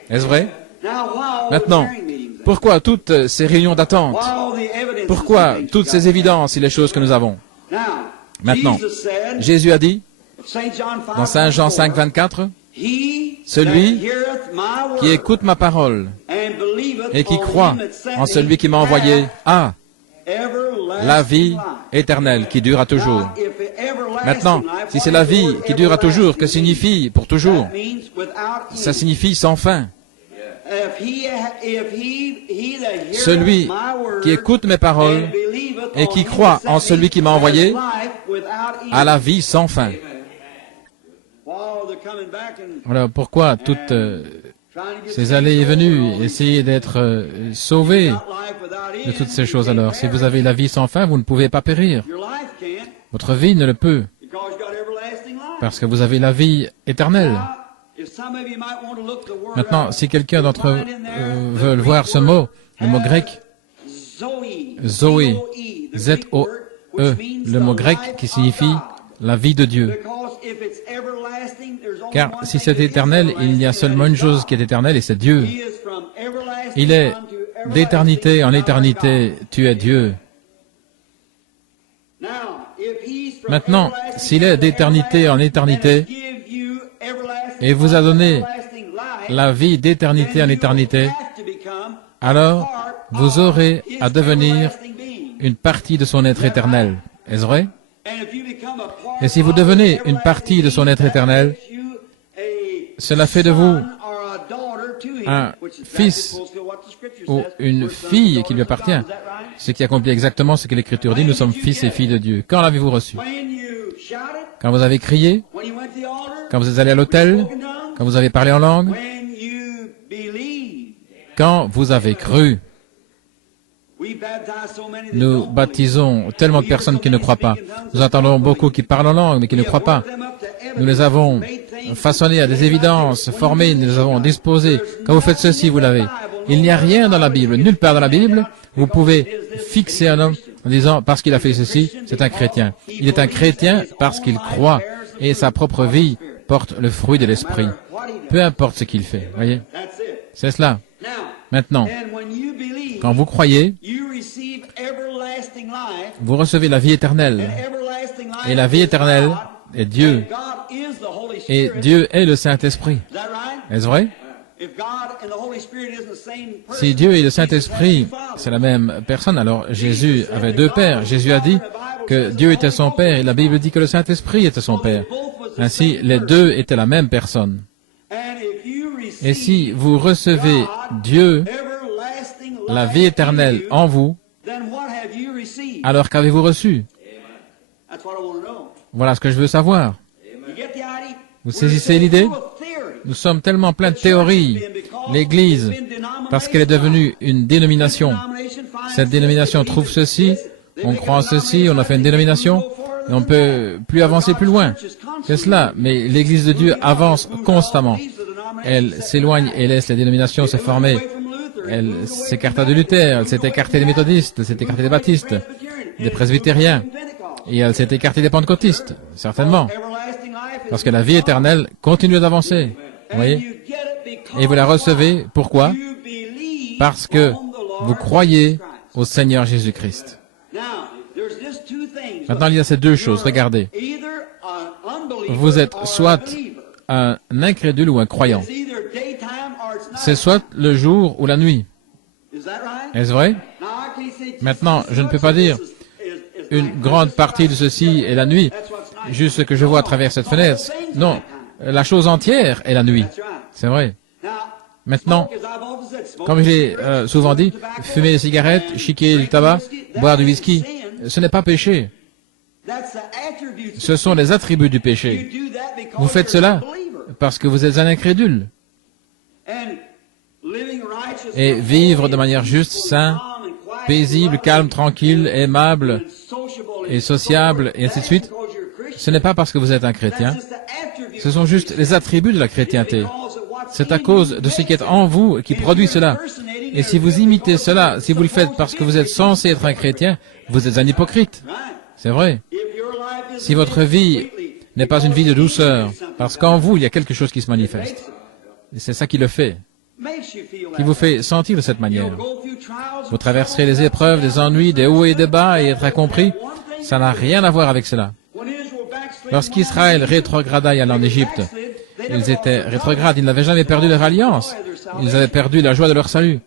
Est-ce vrai? Maintenant, pourquoi toutes ces réunions d'attente? Pourquoi toutes ces évidences et les choses que nous avons? Maintenant, Jésus a dit, dans Saint Jean 5, 24, « Celui qui écoute ma parole et qui croit en celui qui m'a envoyé a la vie éternelle qui dure à toujours. » Maintenant, si c'est la vie qui dure à toujours, que signifie pour toujours? Ça signifie sans fin. Celui qui écoute mes paroles et qui croit en celui qui m'a envoyé a la vie sans fin. Alors pourquoi toutes ces allées et venues, essayer d'être sauvés de toutes ces choses alors? Si vous avez la vie sans fin, vous ne pouvez pas périr. Votre vie ne le peut, parce que vous avez la vie éternelle. Maintenant, si quelqu'un d'entre vous veut voir ce mot, le mot grec, Zoé, Z-O-E, le mot grec qui signifie la vie de Dieu. Car si c'est éternel, il y a seulement une chose qui est éternelle, et c'est Dieu. Il est d'éternité en éternité, tu es Dieu. Maintenant, s'il est d'éternité en éternité, et vous a donné la vie d'éternité en éternité, alors vous aurez à devenir une partie de son être éternel. Est-ce vrai? Et si vous devenez une partie de son être éternel, cela fait de vous un fils ou une fille qui lui appartient, ce qui accomplit exactement ce que l'Écriture dit, nous sommes fils et filles de Dieu. Quand l'avez-vous reçu? Quand vous avez crié? Quand vous êtes allé à l'autel? Quand vous avez parlé en langue? Quand vous avez cru? Nous baptisons tellement de personnes qui ne croient pas. Nous entendons beaucoup qui parlent en langue, mais qui ne croient pas. Nous les avons façonnés à des évidences, formés, nous les avons disposés. Quand vous faites ceci, vous l'avez. Il n'y a rien dans la Bible, nulle part dans la Bible, vous pouvez fixer un homme en disant, parce qu'il a fait ceci, c'est un chrétien. Il est un chrétien parce qu'il croit, et sa propre vie porte le fruit de l'esprit. Peu importe ce qu'il fait, voyez. C'est cela. Maintenant, quand vous croyez, vous recevez la vie éternelle. Et la vie éternelle est Dieu. Et Dieu est le Saint-Esprit. Est-ce vrai? Si Dieu et le Saint-Esprit, c'est la même personne, alors Jésus avait deux pères. Jésus a dit que Dieu était son père, et la Bible dit que le Saint-Esprit était son père. Ainsi, les deux étaient la même personne. Et si vous recevez Dieu, la vie éternelle en vous, alors qu'avez-vous reçu? Voilà ce que je veux savoir. Vous saisissez l'idée? Nous sommes tellement pleins de théories. L'Église, parce qu'elle est devenue une dénomination. Cette dénomination trouve ceci, on croit en ceci, on a fait une dénomination, et on ne peut plus avancer plus loin. C'est cela, mais l'Église de Dieu avance constamment. Elle s'éloigne et laisse les dénominations se former. Elle s'écarta de Luther, elle s'est écartée des méthodistes, elle s'est écartée des baptistes, des presbytériens, et elle s'est écartée des pentecôtistes, certainement. Parce que la vie éternelle continue d'avancer. Vous voyez? Et vous la recevez, pourquoi? Parce que vous croyez au Seigneur Jésus-Christ. Maintenant, il y a ces deux choses, regardez. Vous êtes soit un incrédule ou un croyant. C'est soit le jour ou la nuit. Est-ce vrai? Maintenant, je ne peux pas dire une grande partie de ceci est la nuit, juste ce que je vois à travers cette fenêtre. Non, la chose entière est la nuit. C'est vrai. Maintenant, comme je l'ai souvent dit, fumer des cigarettes, chiquer du tabac, boire du whisky, ce n'est pas péché. Ce sont les attributs du péché. Vous faites cela parce que vous êtes un incrédule. Et vivre de manière juste, sain, paisible, calme, tranquille, aimable et sociable, et ainsi de suite, ce n'est pas parce que vous êtes un chrétien. Ce sont juste les attributs de la chrétienté. C'est à cause de ce qui est en vous qui produit cela. Et si vous imitez cela, si vous le faites parce que vous êtes censé être un chrétien, vous êtes un hypocrite. C'est vrai. Si votre vie n'est pas une vie de douceur, parce qu'en vous, il y a quelque chose qui se manifeste. Et c'est ça qui le fait, qui vous fait sentir de cette manière. Vous traverserez les épreuves, des ennuis, des hauts et des bas, et être incompris, ça n'a rien à voir avec cela. Lorsqu'Israël rétrograda et allait en Égypte, ils étaient rétrogrades, ils n'avaient jamais perdu leur alliance. Ils avaient perdu la joie de leur salut.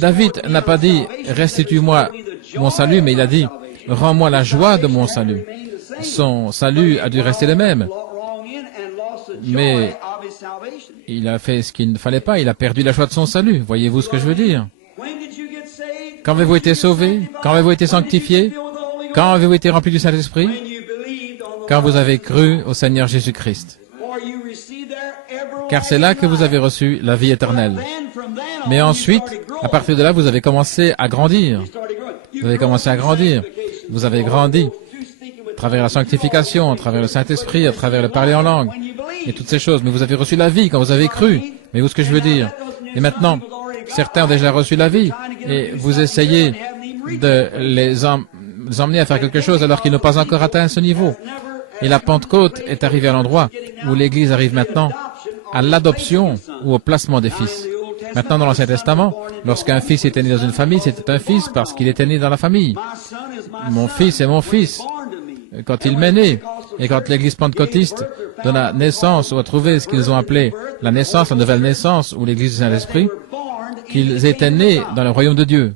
David n'a pas dit « Restitue-moi mon salut », mais il a dit « Rends-moi la joie de mon salut ». Son salut a dû rester le même. Mais il a fait ce qu'il ne fallait pas, il a perdu la joie de son salut. Voyez-vous ce que je veux dire? Quand avez-vous été sauvé? Quand avez-vous été sanctifié? Quand avez-vous été rempli du Saint-Esprit? Quand vous avez cru au Seigneur Jésus-Christ. Car c'est là que vous avez reçu la vie éternelle. Mais ensuite, à partir de là, vous avez commencé à grandir. Vous avez commencé à grandir. Vous avez grandi à travers la sanctification, à travers le Saint-Esprit, à travers le parler en langue, et toutes ces choses. Mais vous avez reçu la vie quand vous avez cru. Mais où est-ce que je veux dire? Et maintenant, certains ont déjà reçu la vie, et vous essayez de les emmener à faire quelque chose alors qu'ils n'ont pas encore atteint ce niveau. Et la Pentecôte est arrivée à l'endroit où l'Église arrive maintenant à l'adoption ou au placement des fils. Maintenant, dans l'Ancien Testament, lorsqu'un fils était né dans une famille, c'était un fils parce qu'il était né dans la famille. Mon fils est mon fils. Quand il m'est né, et quand l'Église pentecôtiste donna naissance ou a trouvé ce qu'ils ont appelé la naissance, la nouvelle naissance ou l'Église du Saint-Esprit, qu'ils étaient nés dans le royaume de Dieu.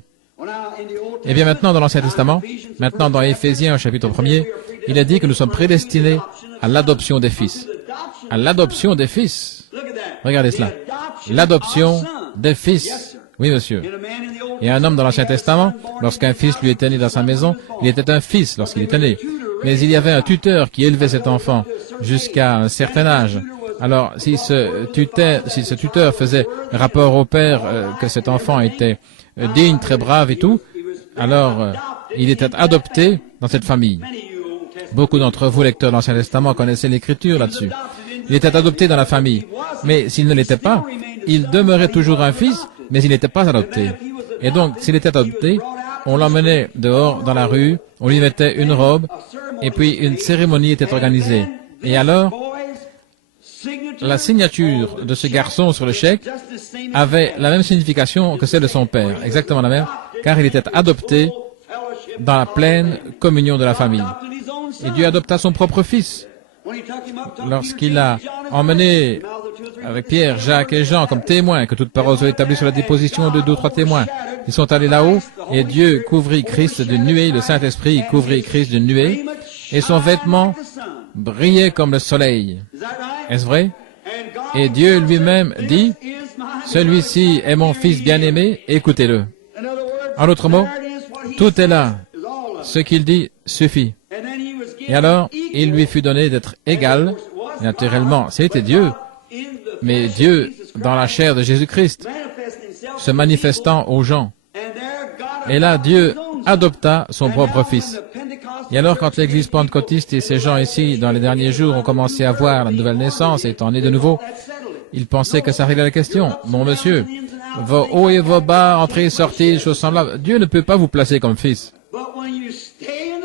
Et bien maintenant, dans l'Ancien Testament, maintenant dans Éphésiens, chapitre 1er, il est dit que nous sommes prédestinés à l'adoption des fils. À l'adoption des fils. Regardez cela. L'adoption des fils. Oui, monsieur. Et un homme dans l'Ancien Testament, lorsqu'un fils lui était né dans sa maison, il était un fils lorsqu'il était né. Mais il y avait un tuteur qui élevait cet enfant jusqu'à un certain âge. Alors, si ce tuteur faisait rapport au père que cet enfant était digne, très brave et tout, alors il était adopté dans cette famille. Beaucoup d'entre vous, lecteurs de l'Ancien Testament, connaissaient l'Écriture là-dessus. Il était adopté dans la famille. Mais s'il ne l'était pas, il demeurait toujours un fils, mais il n'était pas adopté. Et donc, s'il était adopté, on l'emmenait dehors, dans la rue, on lui mettait une robe, et puis une cérémonie était organisée. Et alors, la signature de ce garçon sur le chèque avait la même signification que celle de son père, exactement la même, car il était adopté dans la pleine communion de la famille. Et Dieu adopta son propre fils. Lorsqu'il a emmené avec Pierre, Jacques et Jean comme témoins, que toute parole soit établie sur la déposition de 2 ou 3 témoins, ils sont allés là-haut, et Dieu couvrit Christ d'une nuée, le Saint-Esprit couvrit Christ d'une nuée, et son vêtement brillait comme le soleil. Est-ce vrai? Et Dieu lui-même dit, « Celui-ci est mon fils bien-aimé, écoutez-le. » En d'autres mots, tout est là. Ce qu'il dit suffit. Et alors, il lui fut donné d'être égal. Naturellement, c'était Dieu, mais Dieu dans la chair de Jésus-Christ, se manifestant aux gens. Et là, Dieu adopta son propre fils. Et alors, quand l'Église pentecôtiste et ces gens ici, dans les derniers jours, ont commencé à voir la nouvelle naissance, étant nés de nouveau, ils pensaient que ça réglait la question. Non, monsieur, vos hauts et vos bas, entrées et sorties, choses semblables, Dieu ne peut pas vous placer comme fils.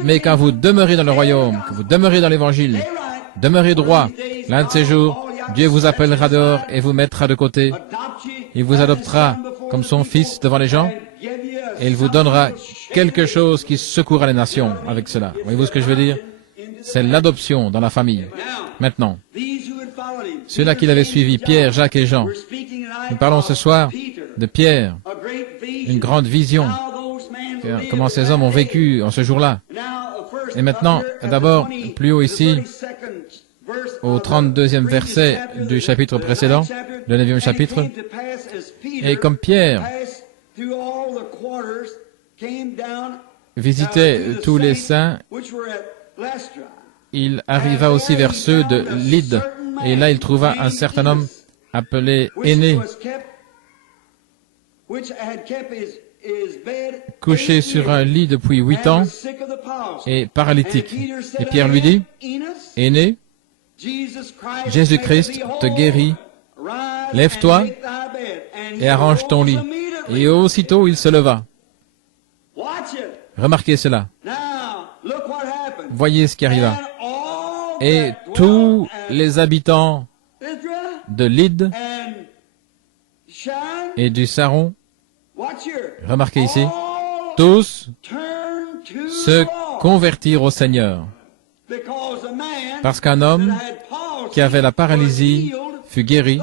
Mais quand vous demeurez dans le royaume, que vous demeurez dans l'Évangile, demeurez droit, l'un de ces jours, Dieu vous appellera dehors et vous mettra de côté. Il vous adoptera comme son fils devant les gens et il vous donnera quelque chose qui secouera les nations avec cela. Voyez-vous ce que je veux dire? C'est l'adoption dans la famille. Maintenant, ceux-là qui l'avaient suivi, Pierre, Jacques et Jean, nous parlons ce soir de Pierre, une grande vision. Comment ces hommes ont vécu en ce jour-là. Et maintenant, d'abord, plus haut ici, au 32e verset du chapitre précédent, le 9e chapitre, et comme Pierre visitait tous les saints, il arriva aussi vers ceux de Lydde, et là il trouva un certain homme appelé Énée, couché sur un lit depuis 8 ans et paralytique. Et Pierre lui dit, Énée, Jésus-Christ te guérit, lève-toi et arrange ton lit. Et aussitôt il se leva. Remarquez cela. Voyez ce qui arriva. Et tous les habitants de Lydde et du Saron, remarquez ici, tous se convertirent au Seigneur. Parce qu'un homme qui avait la paralysie fut guéri,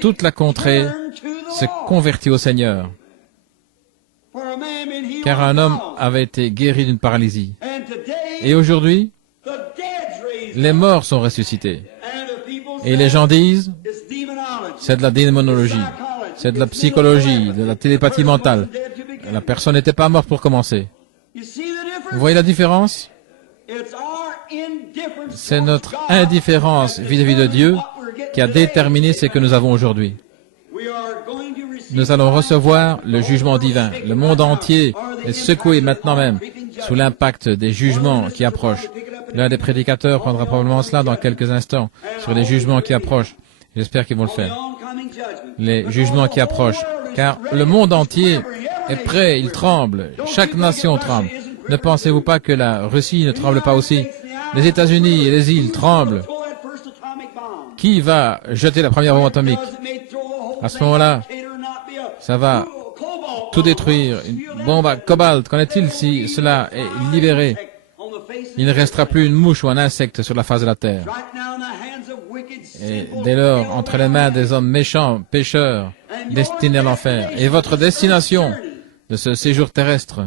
toute la contrée se convertit au Seigneur. Car un homme avait été guéri d'une paralysie. Et aujourd'hui, les morts sont ressuscités. Et les gens disent, c'est de la démonologie, c'est de la psychologie, de la télépathie mentale. La personne n'était pas morte pour commencer. Vous voyez la différence? C'est notre indifférence vis-à-vis de Dieu qui a déterminé ce que nous avons aujourd'hui. Nous allons recevoir le jugement divin. Le monde entier est secoué maintenant même sous l'impact des jugements qui approchent. L'un des prédicateurs prendra probablement cela dans quelques instants sur les jugements qui approchent. J'espère qu'ils vont le faire. Les jugements qui approchent. Car le monde entier est prêt, il tremble. Chaque nation tremble. Ne pensez-vous pas que la Russie ne tremble pas aussi? Les États-Unis et les îles tremblent. Qui va jeter la première bombe atomique? À ce moment-là, ça va tout détruire. Une bombe à cobalt, qu'en est-il si cela est libéré? Il ne restera plus une mouche ou un insecte sur la face de la terre. Et dès lors, entre les mains des hommes méchants, pécheurs, destinés à l'enfer, et votre destination de ce séjour terrestre,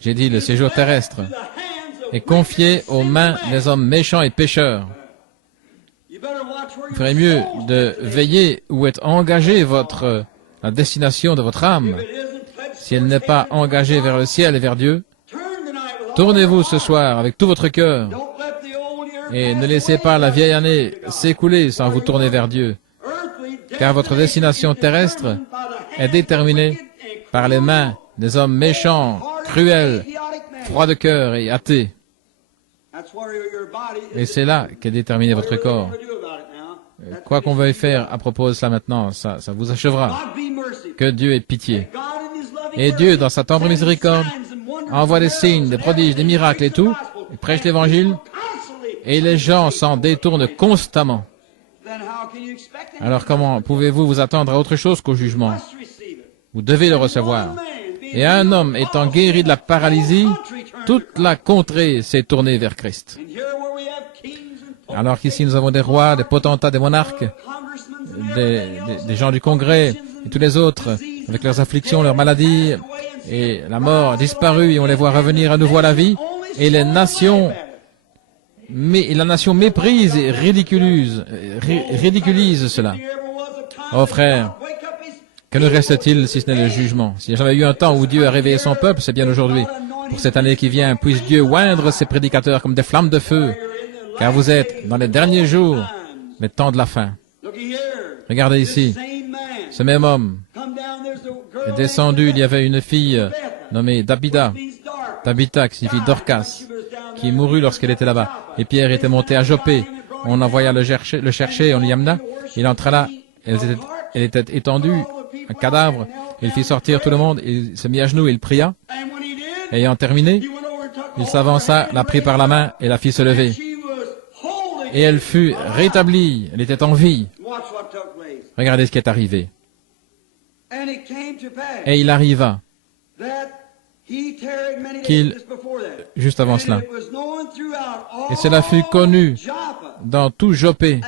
j'ai dit le séjour terrestre, est confié aux mains des hommes méchants et pécheurs. Il ferait mieux de veiller où est engagée la destination de votre âme. Si elle n'est pas engagée vers le ciel et vers Dieu, tournez-vous ce soir avec tout votre cœur et ne laissez pas la vieille année s'écouler sans vous tourner vers Dieu, car votre destination terrestre est déterminée par les mains des hommes méchants, cruels, froids de cœur et athées. Et c'est là qu'est déterminé votre corps. Quoi qu'on veuille faire à propos de cela maintenant, ça vous achèvera. Que Dieu ait pitié. Et Dieu, dans sa tendre miséricorde, envoie des signes, des prodiges, des miracles et tout, il prêche l'évangile, et les gens s'en détournent constamment. Alors comment pouvez-vous vous attendre à autre chose qu'au jugement? Vous devez le recevoir. Et un homme étant guéri de la paralysie, toute la contrée s'est tournée vers Christ. Alors qu'ici nous avons des rois, des potentats, des monarques, des gens du Congrès, et tous les autres, avec leurs afflictions, leurs maladies, et la mort disparue, et on les voit revenir à nouveau à la vie, et les nations, la nation méprise et ridiculise cela. Oh frère, que nous reste-t-il si ce n'est le jugement? S'il n'y a jamais eu un temps où Dieu a réveillé son peuple, c'est bien aujourd'hui. Pour cette année qui vient, puisse Dieu oindre ses prédicateurs comme des flammes de feu, car vous êtes dans les derniers jours, les temps de la fin. Regardez ici, ce même homme est descendu, il y avait une fille nommée Tabitha, qui signifie Dorcas, qui mourut lorsqu'elle était là-bas. Et Pierre était monté à Joppé, on envoya le chercher, on l'y amena, il entra là, elle était étendue, un cadavre, il fit sortir tout le monde, il se mit à genoux, il pria, ayant terminé, il s'avança, la prit par la main et la fit se lever. Et elle fut rétablie, elle était en vie. Regardez ce qui est arrivé. Et il arriva juste avant cela, et cela fut connu dans tout Joppé,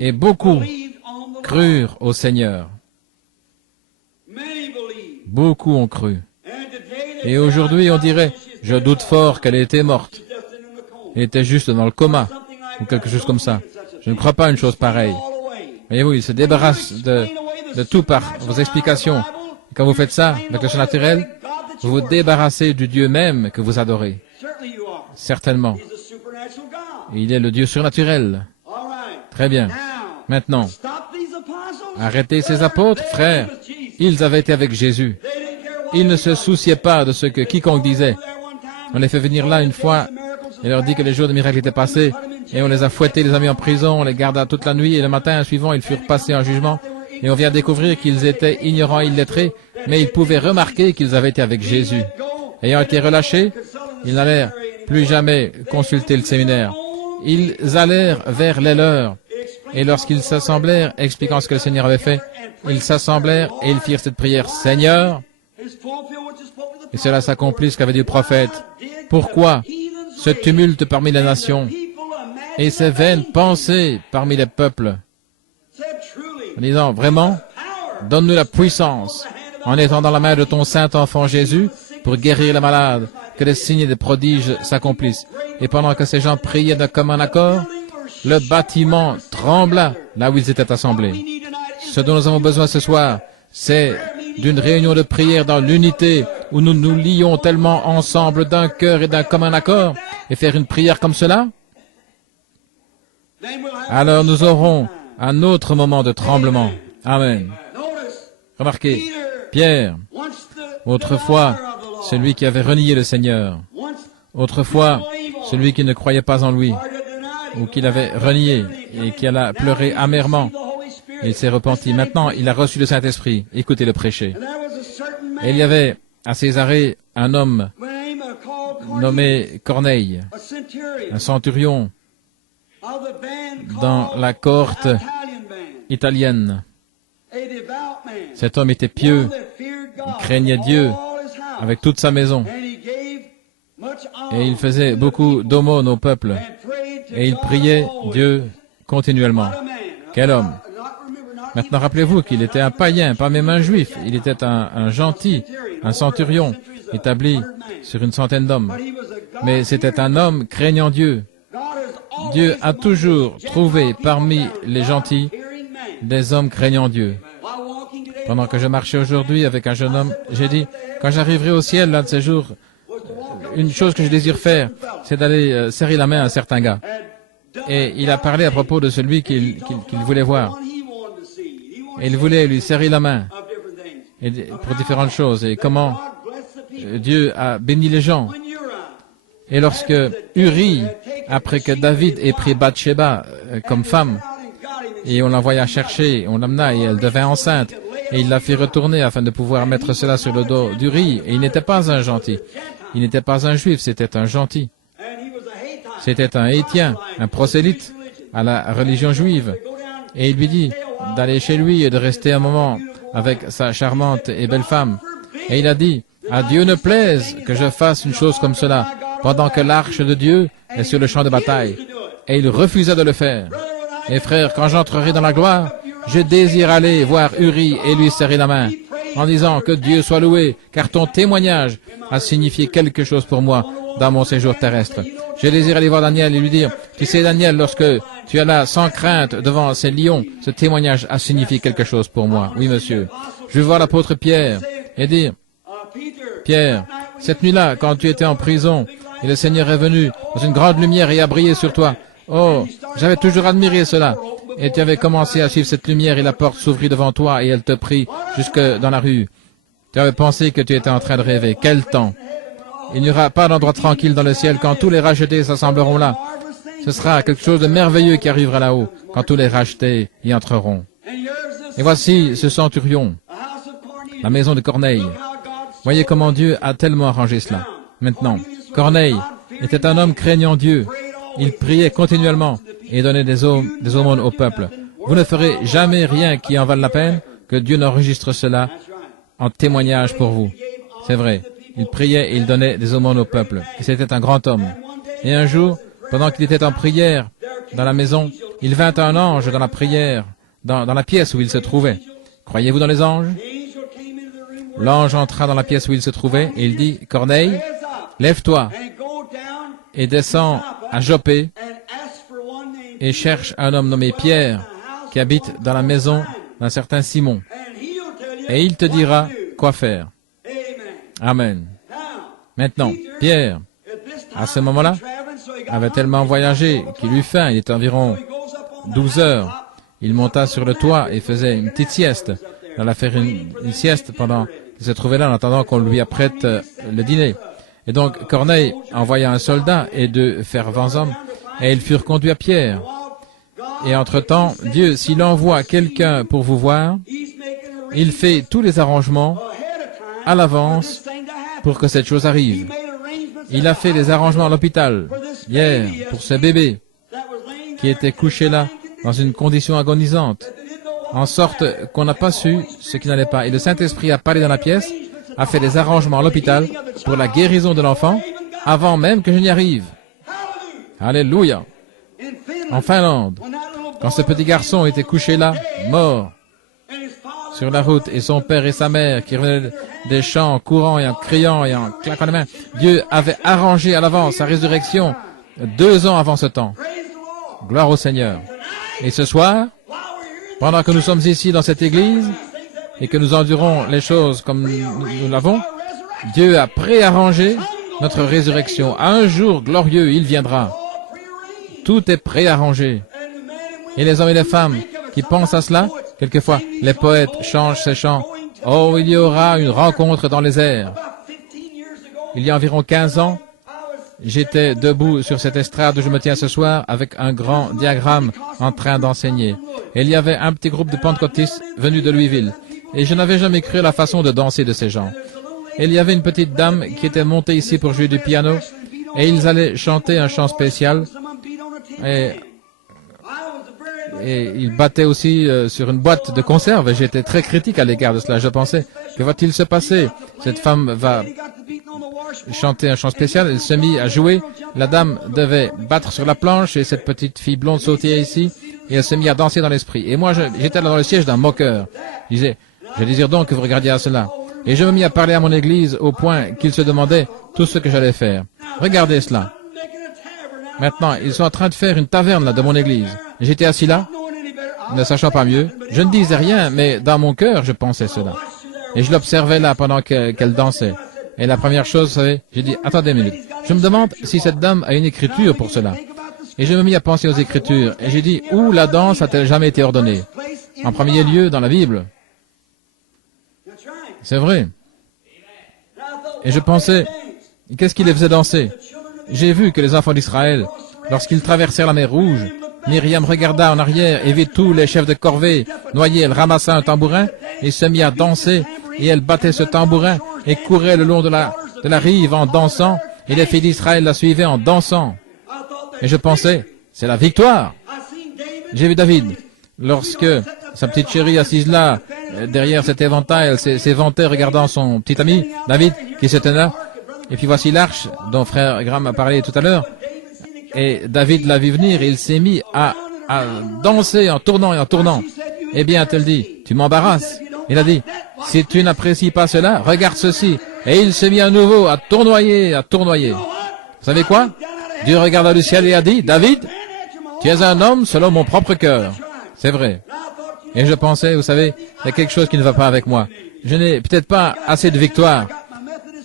et beaucoup crurent au Seigneur. Beaucoup ont cru. Et aujourd'hui, on dirait, je doute fort qu'elle ait été morte. Elle était juste dans le coma, ou quelque chose comme ça. Je ne crois pas à une chose pareille. Voyez-vous, il se débarrasse de tout par vos explications. Quand vous faites ça, avec le surnaturel, vous vous débarrassez du Dieu même que vous adorez. Certainement. Il est le Dieu surnaturel. Très bien. Maintenant, arrêtez ces apôtres, frères. Ils avaient été avec Jésus. Ils ne se souciaient pas de ce que quiconque disait. On les fait venir là une fois, et leur dit que les jours de miracle étaient passés, et on les a fouettés, les a mis en prison, on les garda toute la nuit, et le matin suivant, ils furent passés en jugement, et on vient découvrir qu'ils étaient ignorants, illettrés, mais ils pouvaient remarquer qu'ils avaient été avec Jésus. Ayant été relâchés, ils n'allèrent plus jamais consulter le séminaire. Ils allèrent vers les leurs, et lorsqu'ils s'assemblèrent, expliquant ce que le Seigneur avait fait, ils s'assemblèrent et ils firent cette prière, « Seigneur !» Et cela s'accomplit ce qu'avait dit le prophète. Pourquoi ce tumulte parmi les nations et ces vaines pensées parmi les peuples? En disant, vraiment, donne-nous la puissance en étant dans la main de ton saint enfant Jésus pour guérir les malades, que des signes et des prodiges s'accomplissent. Et pendant que ces gens priaient d'un commun accord, le bâtiment trembla là où ils étaient assemblés. Ce dont nous avons besoin ce soir, c'est d'une réunion de prière dans l'unité où nous nous lions tellement ensemble d'un cœur et d'un commun accord et faire une prière comme cela. Alors nous aurons un autre moment de tremblement. Amen. Remarquez, Pierre, autrefois, celui qui avait renié le Seigneur, autrefois, celui qui ne croyait pas en lui, ou qui l'avait renié et qui alla pleurer amèrement, il s'est repenti. Maintenant, il a reçu le Saint-Esprit. Écoutez-le prêcher. Et il y avait à Césarée un homme nommé Corneille, un centurion dans la cohorte italienne. Cet homme était pieux, il craignait Dieu avec toute sa maison. Et il faisait beaucoup d'aumônes au peuple. Et il priait Dieu continuellement. Quel homme! Maintenant, rappelez-vous qu'il était un païen, pas même un juif. Il était un gentil, un centurion, établi sur une centaine d'hommes. Mais c'était un homme craignant Dieu. Dieu a toujours trouvé parmi les gentils des hommes craignant Dieu. Pendant que je marchais aujourd'hui avec un jeune homme, j'ai dit, quand j'arriverai au ciel l'un de ces jours, une chose que je désire faire, c'est d'aller serrer la main à un certain gars. Et il a parlé à propos de celui qu'il voulait voir. Et il voulait lui serrer la main et pour différentes choses. Et comment Dieu a béni les gens. Et lorsque Uri, après que David ait pris Bathsheba comme femme, et on l'envoya chercher, on l'amena et elle devint enceinte, et il la fit retourner afin de pouvoir mettre cela sur le dos d'Uri. Et il n'était pas un gentil. Il n'était pas un juif, c'était un gentil. C'était un Héthien, un prosélyte à la religion juive. Et il lui dit d'aller chez lui et de rester un moment avec sa charmante et belle femme. Et il a dit, à Dieu ne plaise que je fasse une chose comme cela, pendant que l'arche de Dieu est sur le champ de bataille. Et il refusa de le faire. Et frère, quand j'entrerai dans la gloire, je désire aller voir Uri et lui serrer la main, en disant que Dieu soit loué, car ton témoignage a signifié quelque chose pour moi dans mon séjour terrestre. Je désire aller voir Daniel et lui dire, tu sais Daniel, lorsque tu es là sans crainte devant ces lions, ce témoignage a signifié quelque chose pour moi. Oui, monsieur. Je veux voir l'apôtre Pierre et dire, Pierre, cette nuit-là, quand tu étais en prison, et le Seigneur est venu dans une grande lumière et a brillé sur toi. Oh, j'avais toujours admiré cela. Et tu avais commencé à suivre cette lumière et la porte s'ouvrit devant toi et elle te prit jusque dans la rue. Tu avais pensé que tu étais en train de rêver. Quel temps! Il n'y aura pas d'endroit tranquille dans le ciel quand tous les rachetés s'assembleront là. Ce sera quelque chose de merveilleux qui arrivera là-haut quand tous les rachetés y entreront. Et voici ce centurion, la maison de Corneille. Voyez comment Dieu a tellement arrangé cela. Maintenant, Corneille était un homme craignant Dieu. Il priait continuellement et donnait des aumônes au peuple. Vous ne ferez jamais rien qui en vale la peine que Dieu n'enregistre cela en témoignage pour vous. C'est vrai. Il priait et il donnait des aumônes au peuple. Et c'était un grand homme. Et un jour, pendant qu'il était en prière dans la maison, il vint un ange dans la prière, dans la pièce où il se trouvait. Croyez-vous dans les anges? L'ange entra dans la pièce où il se trouvait et il dit, « Corneille, lève-toi et descends à Joppé et cherche un homme nommé Pierre qui habite dans la maison d'un certain Simon. Et il te dira quoi faire. » Amen. Maintenant, Pierre, à ce moment-là, avait tellement voyagé qu'il eut faim. Il était environ 12 heures. Il monta sur le toit et faisait une petite sieste. Il alla faire une sieste pendant qu'il se trouvait là en attendant qu'on lui apprête le dîner. Et donc Corneille envoya un soldat et deux fervents hommes, et ils furent conduits à Pierre. Et entre-temps, Dieu, s'il envoie quelqu'un pour vous voir, il fait tous les arrangements à l'avance pour que cette chose arrive. Il a fait les arrangements à l'hôpital, hier, pour ce bébé qui était couché là, dans une condition agonisante, en sorte qu'on n'a pas su ce qui n'allait pas. Et le Saint-Esprit a parlé dans la pièce, a fait des arrangements à l'hôpital pour la guérison de l'enfant, avant même que je n'y arrive. Alléluia. En Finlande, quand ce petit garçon était couché là, mort, sur la route, et son père et sa mère qui revenaient des champs en courant et en criant et en claquant les mains, Dieu avait arrangé à l'avance sa résurrection 2 ans avant ce temps. Gloire au Seigneur. Et ce soir, pendant que nous sommes ici dans cette église et que nous endurons les choses comme nous l'avons, Dieu a préarrangé notre résurrection. À un jour glorieux, il viendra. Tout est préarrangé. Et les hommes et les femmes qui pensent à cela, quelquefois, les poètes changent ces chants. Oh, il y aura une rencontre dans les airs. Il y a environ 15 ans, j'étais debout sur cette estrade où je me tiens ce soir avec un grand diagramme en train d'enseigner. Et il y avait un petit groupe de pentecôtistes venus de Louisville. Et je n'avais jamais cru à la façon de danser de ces gens. Et il y avait une petite dame qui était montée ici pour jouer du piano. Et ils allaient chanter un chant spécial. Et ils battaient aussi sur une boîte de conserve. Et j'étais très critique à l'égard de cela. Je pensais, que va-t-il se passer? Cette femme va chanter un chant spécial, elle se mit à jouer, la dame devait battre sur la planche et cette petite fille blonde sautait ici et elle se mit à danser dans l'esprit. Et moi j'étais là dans le siège d'un moqueur. Je désire donc que vous regardiez à cela. Et je me mis à parler à mon église au point qu'ils se demandaient tout ce que j'allais faire. Regardez cela. Maintenant, ils sont en train de faire une taverne là de mon église. J'étais assis là, ne sachant pas mieux. Je ne disais rien, mais dans mon cœur je pensais cela. Et je l'observais là pendant qu'elle dansait. Et la première chose, vous savez, j'ai dit, attendez une minute. Je me demande si cette dame a une écriture pour cela. Et je me mis à penser aux écritures. Et j'ai dit, où la danse a-t-elle jamais été ordonnée? En premier lieu, dans la Bible. C'est vrai. Et je pensais, qu'est-ce qui les faisait danser? J'ai vu que les enfants d'Israël, lorsqu'ils traversèrent la mer Rouge, Myriam regarda en arrière et vit tous les chefs de corvée noyés. Elle ramassa un tambourin et se mit à danser. Et elle battait ce tambourin et courait le long de la rive en dansant. Et les filles d'Israël la suivaient en dansant. Et je pensais, c'est la victoire. J'ai vu David, lorsque sa petite chérie assise là, derrière cet éventail, elle s'éventait regardant son petit ami, David, qui se tenait là. Et puis voici l'arche dont frère Graham a parlé tout à l'heure. Et David l'a vu venir et il s'est mis à danser en tournant et en tournant. Eh bien, elle dit, tu m'embarrasses. Il a dit, si tu n'apprécies pas cela, regarde ceci. Et il s'est mis à nouveau à tournoyer, à tournoyer. Vous savez quoi? Dieu regarda le ciel et a dit, David, tu es un homme selon mon propre cœur. C'est vrai. Et je pensais, vous savez, il y a quelque chose qui ne va pas avec moi. Je n'ai peut-être pas assez de victoire.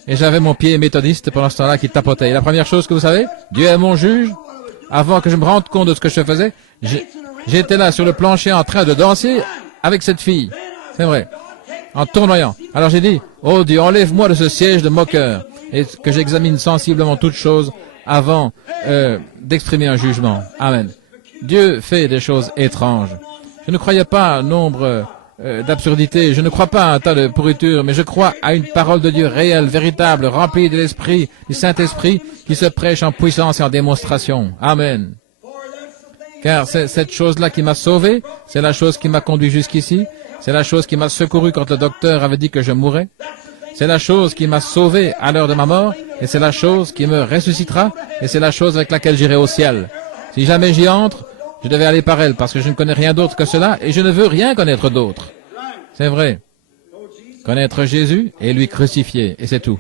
Et j'avais mon pied méthodiste pendant ce temps-là qui tapotait. Et la première chose que vous savez, Dieu est mon juge. Avant que je me rende compte de ce que je faisais, j'étais là sur le plancher en train de danser avec cette fille. C'est vrai. En tournoyant. Alors j'ai dit, oh Dieu, enlève-moi de ce siège de moqueur et que j'examine sensiblement toutes choses avant d'exprimer un jugement. Amen. Dieu fait des choses étranges. Je ne croyais pas à nombre d'absurdités. Je ne crois pas à un tas de pourriture, mais je crois à une parole de Dieu réelle, véritable, remplie de l'Esprit, du Saint-Esprit, qui se prêche en puissance et en démonstration. Amen. Car c'est cette chose-là qui m'a sauvé, c'est la chose qui m'a conduit jusqu'ici, c'est la chose qui m'a secouru quand le docteur avait dit que je mourrais, c'est la chose qui m'a sauvé à l'heure de ma mort, et c'est la chose qui me ressuscitera, et c'est la chose avec laquelle j'irai au ciel. Si jamais j'y entre, je devais aller par elle, parce que je ne connais rien d'autre que cela, et je ne veux rien connaître d'autre. C'est vrai. Connaître Jésus et lui crucifier, et c'est tout.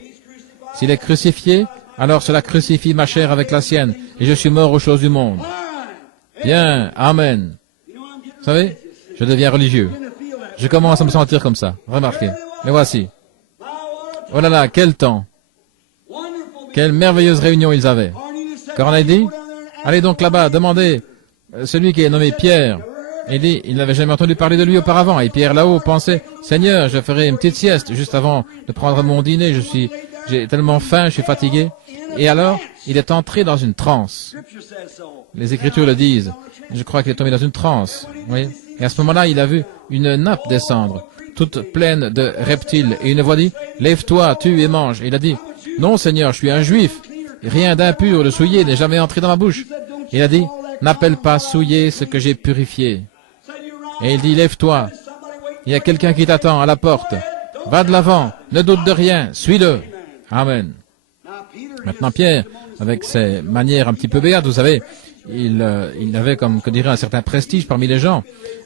S'il est crucifié, alors cela crucifie ma chair avec la sienne, et je suis mort aux choses du monde. Bien, amen. Vous savez, je deviens religieux. Je commence à me sentir comme ça. Remarquez. Mais voici. Oh là là, quel temps! Quelle merveilleuse réunion ils avaient. Corneille dit, allez donc là-bas, demandez celui qui est nommé Pierre. Il dit, il n'avait jamais entendu parler de lui auparavant. Et Pierre là-haut pensait, Seigneur, je ferai une petite sieste juste avant de prendre mon dîner. J'ai tellement faim, je suis fatigué. Et alors, il est entré dans une transe. Les Écritures le disent. Je crois qu'il est tombé dans une transe. Oui. Et à ce moment-là, il a vu une nappe descendre, toute pleine de reptiles. Et une voix dit, lève-toi, tue et mange. Et il a dit, non, Seigneur, je suis un juif. Rien d'impur, de souillé n'est jamais entré dans ma bouche. Il a dit, n'appelle pas souillé ce que j'ai purifié. Et il dit, lève-toi. Il y a quelqu'un qui t'attend à la porte. Va de l'avant, ne doute de rien, suis-le. Amen. Maintenant, Pierre, avec ses manières un petit peu béates, vous savez, il avait, comme que dirait, un certain prestige parmi les gens.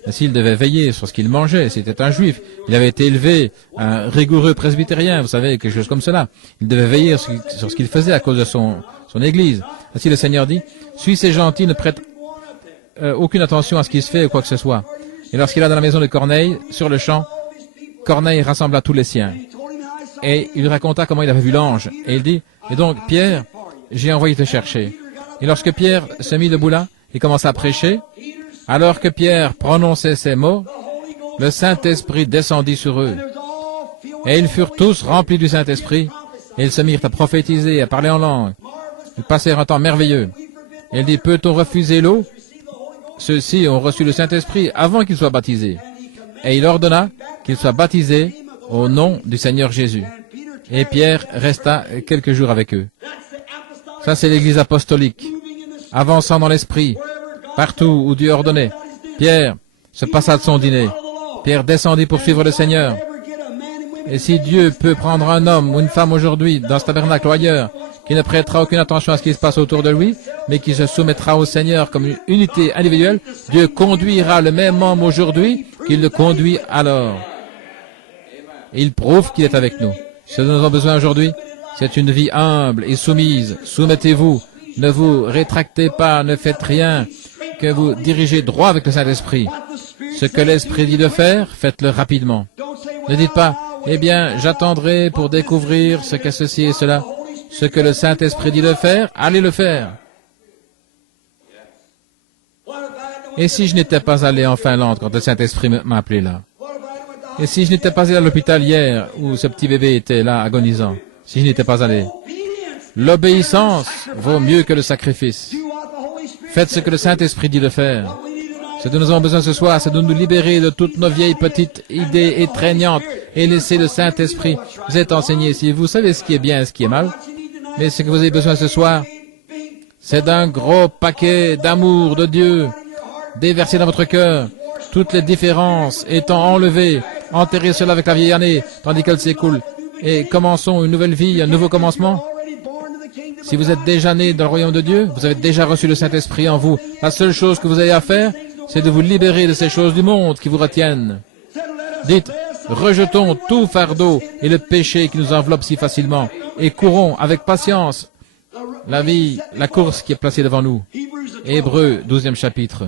S'il devait veiller sur ce qu'il mangeait, c'était un juif. Il avait été élevé un rigoureux presbytérien, vous savez, quelque chose comme cela. Il devait veiller sur ce qu'il faisait à cause de son église. Ainsi le Seigneur dit, suis ces gentils, ne prête aucune attention à ce qui se fait ou quoi que ce soit. Et lorsqu'il est dans la maison de Corneille, sur le champ, Corneille rassembla tous les siens. Et il lui raconta comment il avait vu l'ange. Et il dit, et donc, Pierre, j'ai envoyé te chercher. Et lorsque Pierre se mit debout là, il commença à prêcher. Alors que Pierre prononçait ces mots, le Saint-Esprit descendit sur eux. Et ils furent tous remplis du Saint-Esprit. Et ils se mirent à prophétiser et à parler en langue. Ils passèrent un temps merveilleux. Et il dit, peut-on refuser l'eau? Ceux-ci ont reçu le Saint-Esprit avant qu'ils soient baptisés. Et il ordonna qu'ils soient baptisés au nom du Seigneur Jésus. Et Pierre resta quelques jours avec eux. Ça, c'est l'Église apostolique, avançant dans l'esprit, partout où Dieu ordonnait. Pierre se passa de son dîner. Pierre descendit pour suivre le Seigneur. Et si Dieu peut prendre un homme ou une femme aujourd'hui, dans ce tabernacle ou ailleurs, qui ne prêtera aucune attention à ce qui se passe autour de lui, mais qui se soumettra au Seigneur comme une unité individuelle, Dieu conduira le même homme aujourd'hui qu'il le conduit alors. Il prouve qu'il est avec nous. Ce dont nous avons besoin aujourd'hui, c'est une vie humble et soumise. Soumettez-vous, ne vous rétractez pas, ne faites rien, que vous dirigez droit avec le Saint-Esprit. Ce que l'Esprit dit de faire, faites-le rapidement. Ne dites pas, eh bien, j'attendrai pour découvrir ce qu'est ceci et cela. Ce que le Saint-Esprit dit de faire, allez le faire. Et si je n'étais pas allé en Finlande quand le Saint-Esprit m'a appelé là? Et si je n'étais pas allé à l'hôpital hier, où ce petit bébé était là, agonisant? Si je n'étais pas allé? L'obéissance vaut mieux que le sacrifice. Faites ce que le Saint-Esprit dit de faire. Ce dont nous avons besoin ce soir, c'est de nous libérer de toutes nos vieilles petites idées étreignantes et laisser le Saint-Esprit vous être enseigné. Si vous savez ce qui est bien et ce qui est mal, mais ce que vous avez besoin ce soir, c'est d'un gros paquet d'amour de Dieu déversé dans votre cœur, toutes les différences étant enlevées, enterrez cela avec la vieille année, tandis qu'elle s'écoule, et commençons une nouvelle vie, un nouveau commencement. Si vous êtes déjà né dans le royaume de Dieu, vous avez déjà reçu le Saint-Esprit en vous. La seule chose que vous avez à faire, c'est de vous libérer de ces choses du monde qui vous retiennent. Dites, rejetons tout fardeau et le péché qui nous enveloppe si facilement, et courons avec patience la vie, la course qui est placée devant nous. Hébreux, 12e chapitre.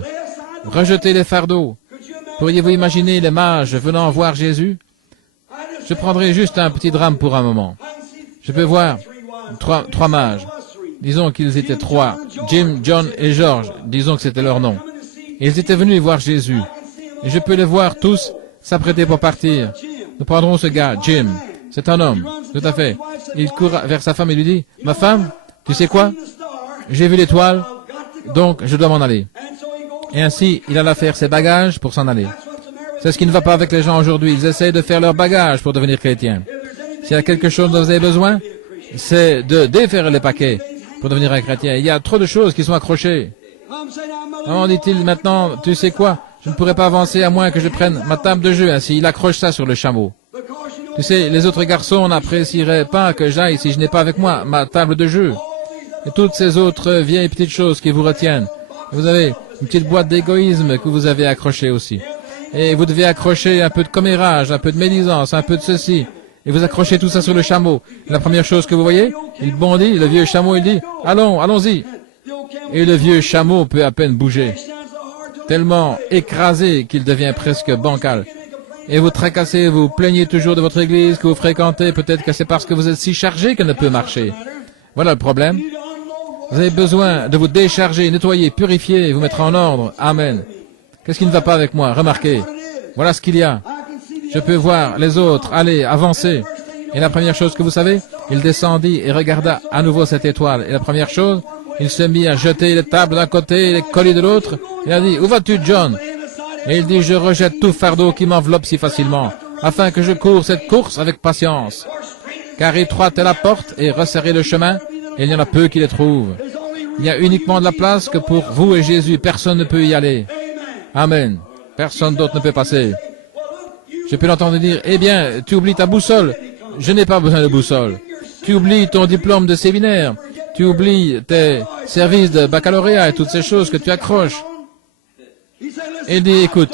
Rejetez les fardeaux. Pourriez-vous imaginer les mages venant voir Jésus? Je prendrai juste un petit drame pour un moment. Je peux voir trois mages. Disons qu'ils étaient trois. Jim, John et George. Disons que c'était leur nom. Ils étaient venus voir Jésus. Et je peux les voir tous s'apprêter pour partir. Nous prendrons ce gars, Jim. C'est un homme. Tout à fait. Il court vers sa femme et lui dit, « Ma femme, tu sais quoi? J'ai vu l'étoile, donc je dois m'en aller. » Et ainsi, il alla faire ses bagages pour s'en aller. C'est ce qui ne va pas avec les gens aujourd'hui. Ils essaient de faire leurs bagages pour devenir chrétiens. S'il y a quelque chose dont vous avez besoin, c'est de défaire les paquets pour devenir un chrétien. Il y a trop de choses qui sont accrochées. Comment dit-il maintenant, tu sais quoi? Je ne pourrais pas avancer à moins que je prenne ma table de jeu. Ainsi, il accroche ça sur le chameau. Tu sais, les autres garçons n'apprécieraient pas que j'aille si je n'ai pas avec moi ma table de jeu. Et toutes ces autres vieilles petites choses qui vous retiennent. Vous avez une petite boîte d'égoïsme que vous avez accrochée aussi. Et vous devez accrocher un peu de commérage, un peu de médisance, un peu de ceci. Et vous accrochez tout ça sur le chameau. La première chose que vous voyez, il bondit, le vieux chameau, il dit, allons, allons-y. Et le vieux chameau peut à peine bouger. Tellement écrasé qu'il devient presque bancal. et vous tracassez, vous plaignez toujours de votre église que vous fréquentez. Peut-être que c'est parce que vous êtes si chargé qu'elle ne peut marcher. Voilà le problème. Vous avez besoin de vous décharger, nettoyer, purifier et vous mettre en ordre. Amen. Qu'est-ce qui ne va pas avec moi? Remarquez. Voilà ce qu'il y a. Je peux voir les autres aller, avancer. Et la première chose que vous savez, il descendit et regarda à nouveau cette étoile. Et la première chose, il se mit à jeter les tables d'un côté et les colis de l'autre. Il a dit, où vas-tu, John? Et il dit, je rejette tout fardeau qui m'enveloppe si facilement, afin que je cours cette course avec patience. Car étroite est la porte et resserré le chemin, et il y en a peu qui les trouvent. Il y a uniquement de la place que pour vous et Jésus, personne ne peut y aller. Amen. Personne d'autre ne peut passer. Je peux l'entendre dire, eh bien, tu oublies ta boussole. Je n'ai pas besoin de boussole. Tu oublies ton diplôme de séminaire. Tu oublies tes services de baccalauréat et toutes ces choses que tu accroches. Et il dit, écoute,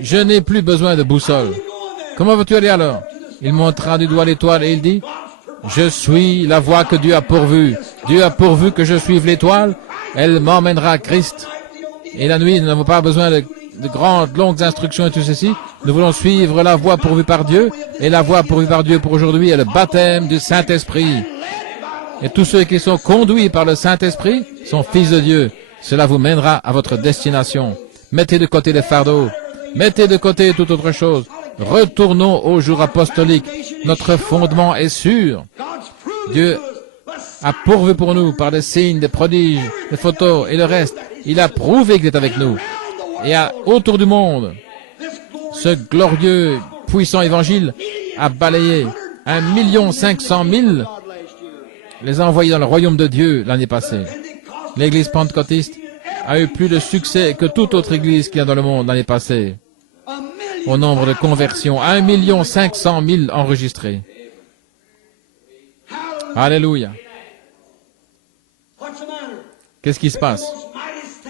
je n'ai plus besoin de boussole. Comment veux-tu aller alors? Il montra du doigt l'étoile et il dit, je suis la voie que Dieu a pourvue. Dieu a pourvu que je suive l'étoile. Elle m'emmènera à Christ. Et la nuit, nous n'avons pas besoin de grandes, longues instructions et tout ceci. Nous voulons suivre la voie pourvue par Dieu. Et la voie pourvue par Dieu pour aujourd'hui est le baptême du Saint-Esprit. Et tous ceux qui sont conduits par le Saint-Esprit sont fils de Dieu. Cela vous mènera à votre destination. Mettez de côté les fardeaux. Mettez de côté toute autre chose. Retournons au jour apostolique. Notre fondement est sûr. Dieu a pourvu pour nous par des signes, des prodiges, des photos et le reste. Il a prouvé qu'il est avec nous. Et autour du monde, ce glorieux, puissant évangile a balayé 1 500 000, les a envoyés dans le royaume de Dieu l'année passée. L'église pentecôtiste a eu plus de succès que toute autre église qu'il y a dans le monde l'année passée. Au nombre de conversions, 1 500 000 enregistrés. Alléluia. Qu'est-ce qui se passe?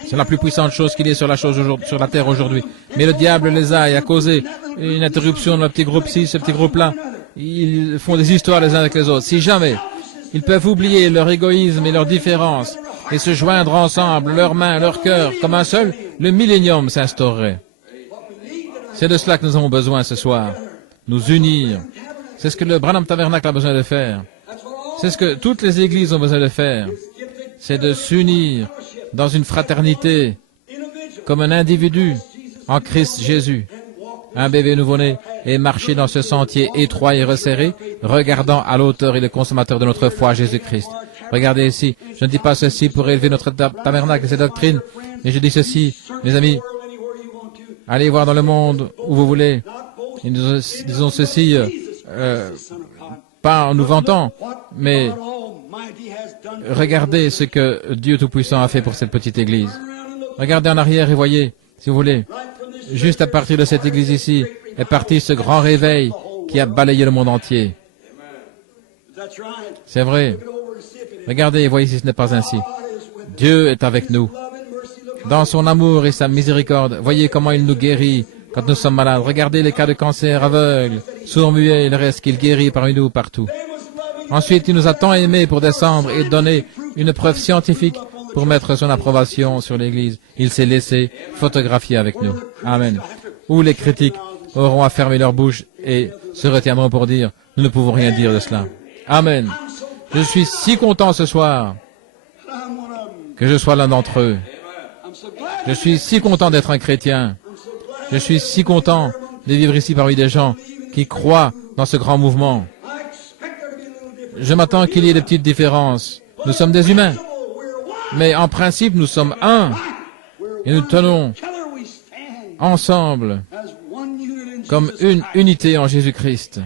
C'est la plus puissante chose qu'il y ait sur la terre aujourd'hui. Mais le diable les a et a causé une interruption dans le petit groupe-ci, ce petit groupe-là. Ils font des histoires les uns avec les autres. Si jamais ils peuvent oublier leur égoïsme et leurs différences et se joindre ensemble, leurs mains, leur cœur, comme un seul, le millénium s'instaurerait. C'est de cela que nous avons besoin ce soir. Nous unir. C'est ce que le Branham Tabernacle a besoin de faire. C'est ce que toutes les églises ont besoin de faire. C'est de s'unir dans une fraternité, comme un individu, en Christ Jésus. Un bébé nouveau-né et marcher dans ce sentier étroit et resserré, regardant à l'auteur et le consommateur de notre foi, Jésus-Christ. Regardez ici, je ne dis pas ceci pour élever notre tabernacle et ses doctrines, mais je dis ceci, mes amis, allez voir dans le monde où vous voulez. Et nous disons ceci, pas en nous vantant, mais regardez ce que Dieu Tout-Puissant a fait pour cette petite église. Regardez en arrière et voyez, si vous voulez, juste à partir de cette église ici, est parti ce grand réveil qui a balayé le monde entier. C'est vrai. Regardez et voyez si ce n'est pas ainsi. Dieu est avec nous. Dans son amour et sa miséricorde, voyez comment il nous guérit quand nous sommes malades. Regardez les cas de cancer aveugles, sourds, muets et le reste qu'il guérit parmi nous partout. Ensuite, il nous a tant aimés pour descendre et donner une preuve scientifique pour mettre son approbation sur l'Église. Il s'est laissé photographier avec nous. Amen. Où les critiques auront à fermer leur bouche et se retiendront pour dire, nous ne pouvons rien dire de cela. Amen. Je suis si content ce soir que je sois l'un d'entre eux. Je suis si content d'être un chrétien. Je suis si content de vivre ici parmi des gens qui croient dans ce grand mouvement. Je m'attends qu'il y ait des petites différences. Nous sommes des humains. Mais en principe, nous sommes un. Et nous tenons ensemble comme une unité en Jésus-Christ.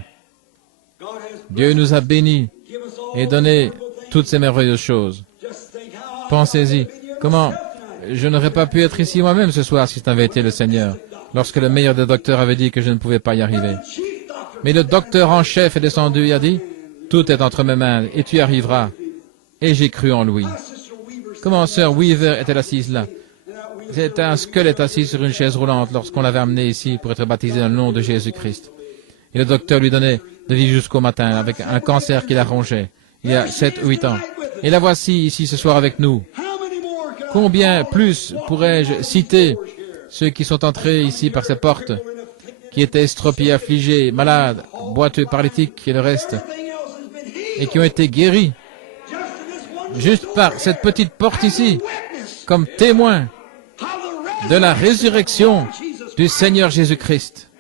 Dieu nous a bénis et donné toutes ces merveilleuses choses. Pensez-y. Comment je n'aurais pas pu être ici moi-même ce soir si ce n'avait été le Seigneur, lorsque le meilleur des docteurs avait dit que je ne pouvais pas y arriver. Mais le docteur en chef est descendu et a dit, tout est entre mes mains et tu y arriveras. Et j'ai cru en lui. Comment Sœur Weaver est-elle assise là? C'était un squelette assis sur une chaise roulante lorsqu'on l'avait amené ici pour être baptisé dans le nom de Jésus-Christ. Et le docteur lui donnait de vivre jusqu'au matin avec un cancer qui la rongeait il y a 7 ou 8 ans. Et la voici ici ce soir avec nous. Combien plus pourrais-je citer ceux qui sont entrés ici par ces portes qui étaient estropiés, affligés, malades, boiteux, paralytiques et le reste, et qui ont été guéris juste par cette petite porte ici, comme témoins de la résurrection du Seigneur Jésus-Christ.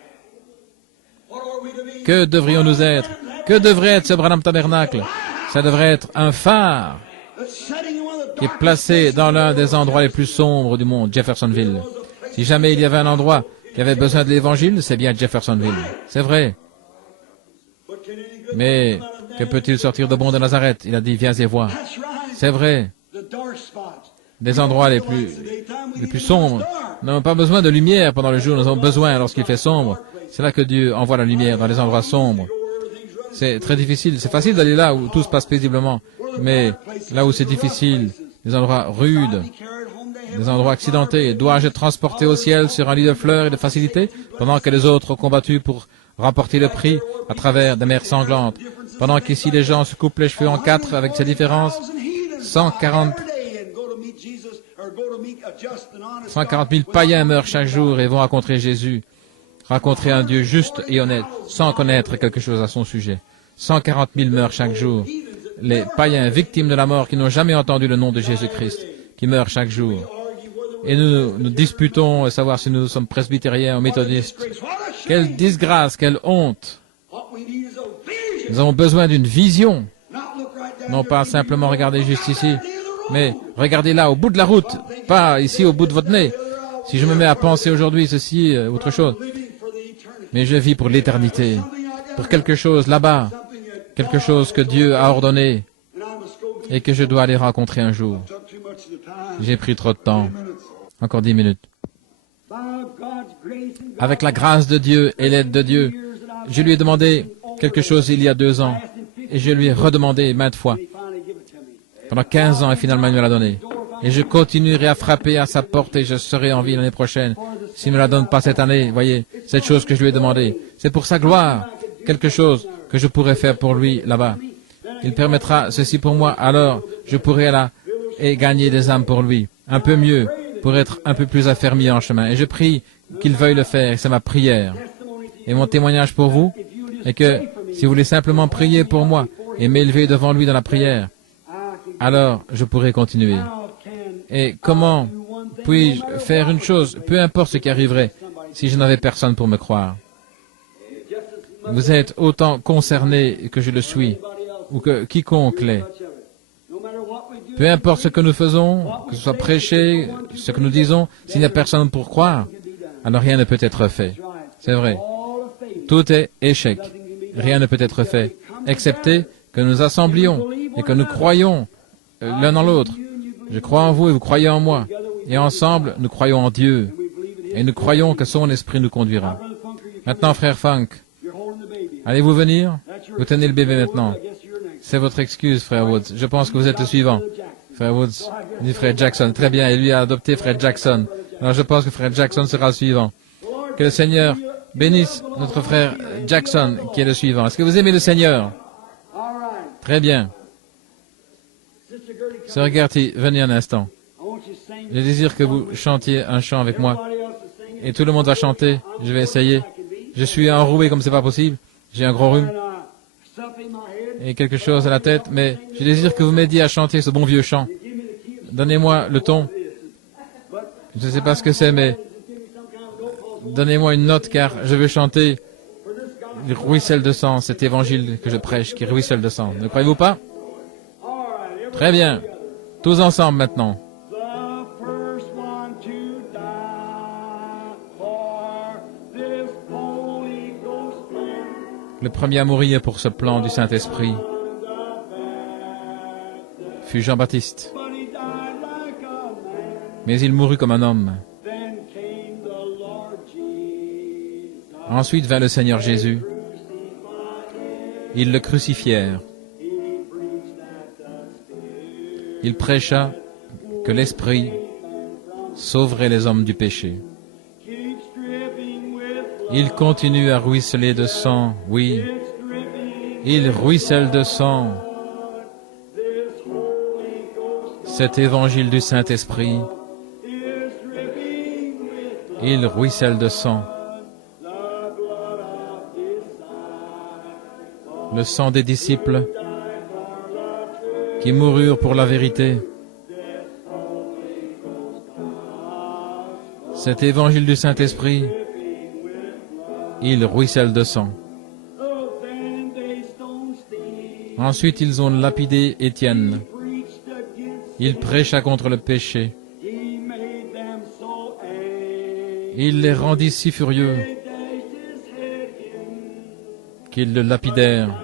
Que devrions-nous être? Que devrait être ce Branham Tabernacle? Ça devrait être un phare qui est placé dans l'un des endroits les plus sombres du monde, Jeffersonville. Si jamais il y avait un endroit qui avait besoin de l'Évangile, c'est bien Jeffersonville. C'est vrai. Mais que peut-il sortir de bon de Nazareth? Il a dit, viens et vois. C'est vrai. Des endroits les plus sombres. Nous n'avons pas besoin de lumière pendant le jour, nous avons besoin lorsqu'il fait sombre. C'est là que Dieu envoie la lumière, dans les endroits sombres. C'est très difficile. C'est facile d'aller là où tout se passe paisiblement. Mais là où c'est difficile, des endroits rudes, des endroits accidentés, dois-je être transporté au ciel sur un lit de fleurs et de facilité, pendant que les autres ont combattu pour remporter le prix à travers des mers sanglantes, pendant qu'ici les gens se coupent les cheveux en quatre avec ces différences, 140 000 païens meurent chaque jour et vont rencontrer Jésus, rencontrer un Dieu juste et honnête, sans connaître quelque chose à son sujet. 140 000 meurent chaque jour. Les païens victimes de la mort qui n'ont jamais entendu le nom de Jésus-Christ, qui meurent chaque jour. Et nous disputons à savoir si nous sommes presbytériens ou méthodistes. Quelle disgrâce, quelle honte! Nous avons besoin d'une vision. Non pas simplement regarder juste ici, mais regardez là, au bout de la route, pas ici au bout de votre nez. Si je me mets à penser aujourd'hui ceci, autre chose. Mais je vis pour l'éternité, pour quelque chose là-bas, quelque chose que Dieu a ordonné et que je dois aller rencontrer un jour. J'ai pris trop de temps. Encore 10 minutes. Avec la grâce de Dieu et l'aide de Dieu, je lui ai demandé quelque chose il y a 2 ans et je lui ai redemandé maintes fois. Pendant 15 ans et finalement il me l'a donné. Et je continuerai à frapper à sa porte et je serai en vie l'année prochaine. S'il ne me la donne pas cette année, voyez, cette chose que je lui ai demandé. C'est pour sa gloire, quelque chose que je pourrais faire pour lui là-bas. Il permettra ceci pour moi, alors je pourrai là et gagner des âmes pour lui, un peu mieux, pour être un peu plus affermi en chemin. Et je prie qu'il veuille le faire, c'est ma prière. Et mon témoignage pour vous est que si vous voulez simplement prier pour moi et m'élever devant lui dans la prière, alors je pourrai continuer. Et comment puis-je faire une chose, peu importe ce qui arriverait, si je n'avais personne pour me croire? Vous êtes autant concerné que je le suis, ou que quiconque l'est. Peu importe ce que nous faisons, que ce soit prêcher, ce que nous disons, s'il n'y a personne pour croire, alors rien ne peut être fait. C'est vrai. Tout est échec. Rien ne peut être fait, excepté que nous assemblions et que nous croyons l'un en l'autre. Je crois en vous et vous croyez en moi. Et ensemble, nous croyons en Dieu. Et nous croyons que son esprit nous conduira. Maintenant, frère Funk, allez-vous venir? Vous tenez le bébé maintenant. C'est votre excuse, frère Woods. Je pense que vous êtes le suivant. Frère Woods dit frère Jackson. Très bien, et lui a adopté frère Jackson. Alors je pense que frère Jackson sera le suivant. Que le Seigneur bénisse notre frère Jackson, qui est le suivant. Est-ce que vous aimez le Seigneur? Très bien. Sœur Gertie, venez un instant. Je désire que vous chantiez un chant avec moi. Et tout le monde va chanter. Je vais essayer. Je suis enroué comme c'est pas possible. J'ai un gros rhume. Et quelque chose à la tête. Mais je désire que vous m'aidiez à chanter ce bon vieux chant. Donnez-moi le ton. Je ne sais pas ce que c'est, mais donnez-moi une note, car je veux chanter le ruisselle de sang, cet évangile que je prêche, qui ruisselle de sang. Ne croyez-vous pas? Très bien. Tous ensemble maintenant. Le premier à mourir pour ce plan du Saint-Esprit fut Jean-Baptiste. Mais il mourut comme un homme. Ensuite vint le Seigneur Jésus. Ils le crucifièrent. Il prêcha que l'Esprit sauverait les hommes du péché. Il continue à ruisseler de sang, oui. Il ruisselle de sang. Cet évangile du Saint-Esprit, il ruisselle de sang. le sang des disciples qui moururent pour la vérité, cet évangile du Saint-Esprit, il ruisselle de sang. Ensuite, ils ont lapidé Étienne. Il prêcha contre le péché. Il les rendit si furieux qu'ils le lapidèrent.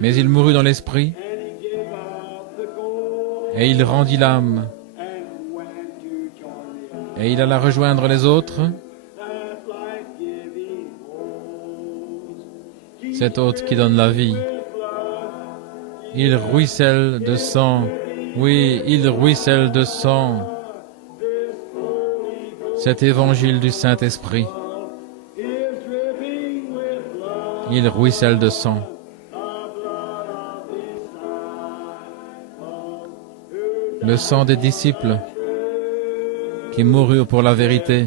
Mais il mourut dans l'esprit et il rendit l'âme. Et il alla rejoindre les autres, cet hôte qui donne la vie. Il ruisselle de sang. Oui, il ruisselle de sang. Cet évangile du Saint-Esprit, il ruisselle de sang. Le sang des disciples qui moururent pour la vérité.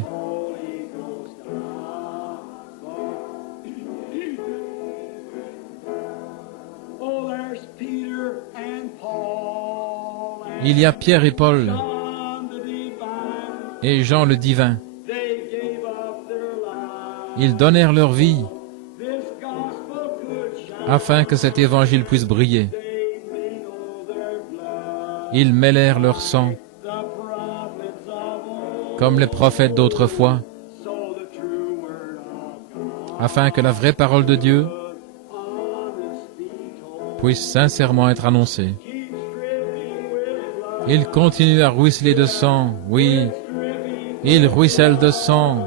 Il y a Pierre et Paul et Jean le divin. Ils donnèrent leur vie afin que cet évangile puisse briller. Ils mêlèrent leur sang comme les prophètes d'autrefois, afin que la vraie parole de Dieu puisse sincèrement être annoncée. Il continue à ruisseler de sang, oui, il ruisselle de sang.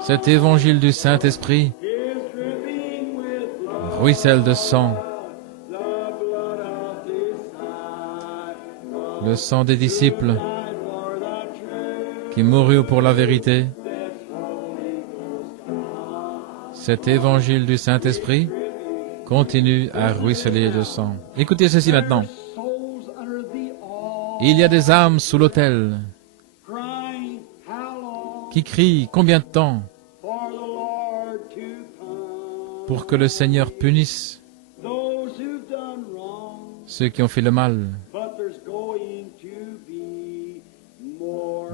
Cet évangile du Saint-Esprit ruisselle de sang. Le sang des disciples qui moururent pour la vérité. Cet évangile du Saint-Esprit continue à ruisseler de sang. Écoutez ceci maintenant. Il y a des âmes sous l'autel qui crient combien de temps pour que le Seigneur punisse ceux qui ont fait le mal.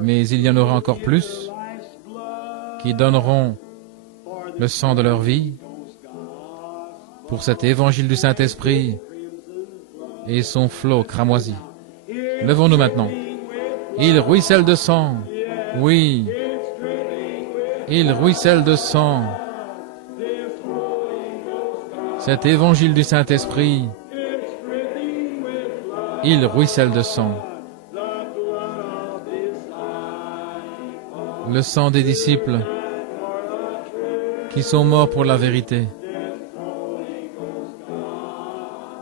Mais il y en aura encore plus qui donneront le sang de leur vie pour cet évangile du Saint-Esprit et son flot cramoisi. Levons-nous maintenant. Il ruisselle de sang. Oui. Il ruisselle de sang. Cet évangile du Saint-Esprit, il ruisselle de sang. Le sang des disciples qui sont morts pour la vérité.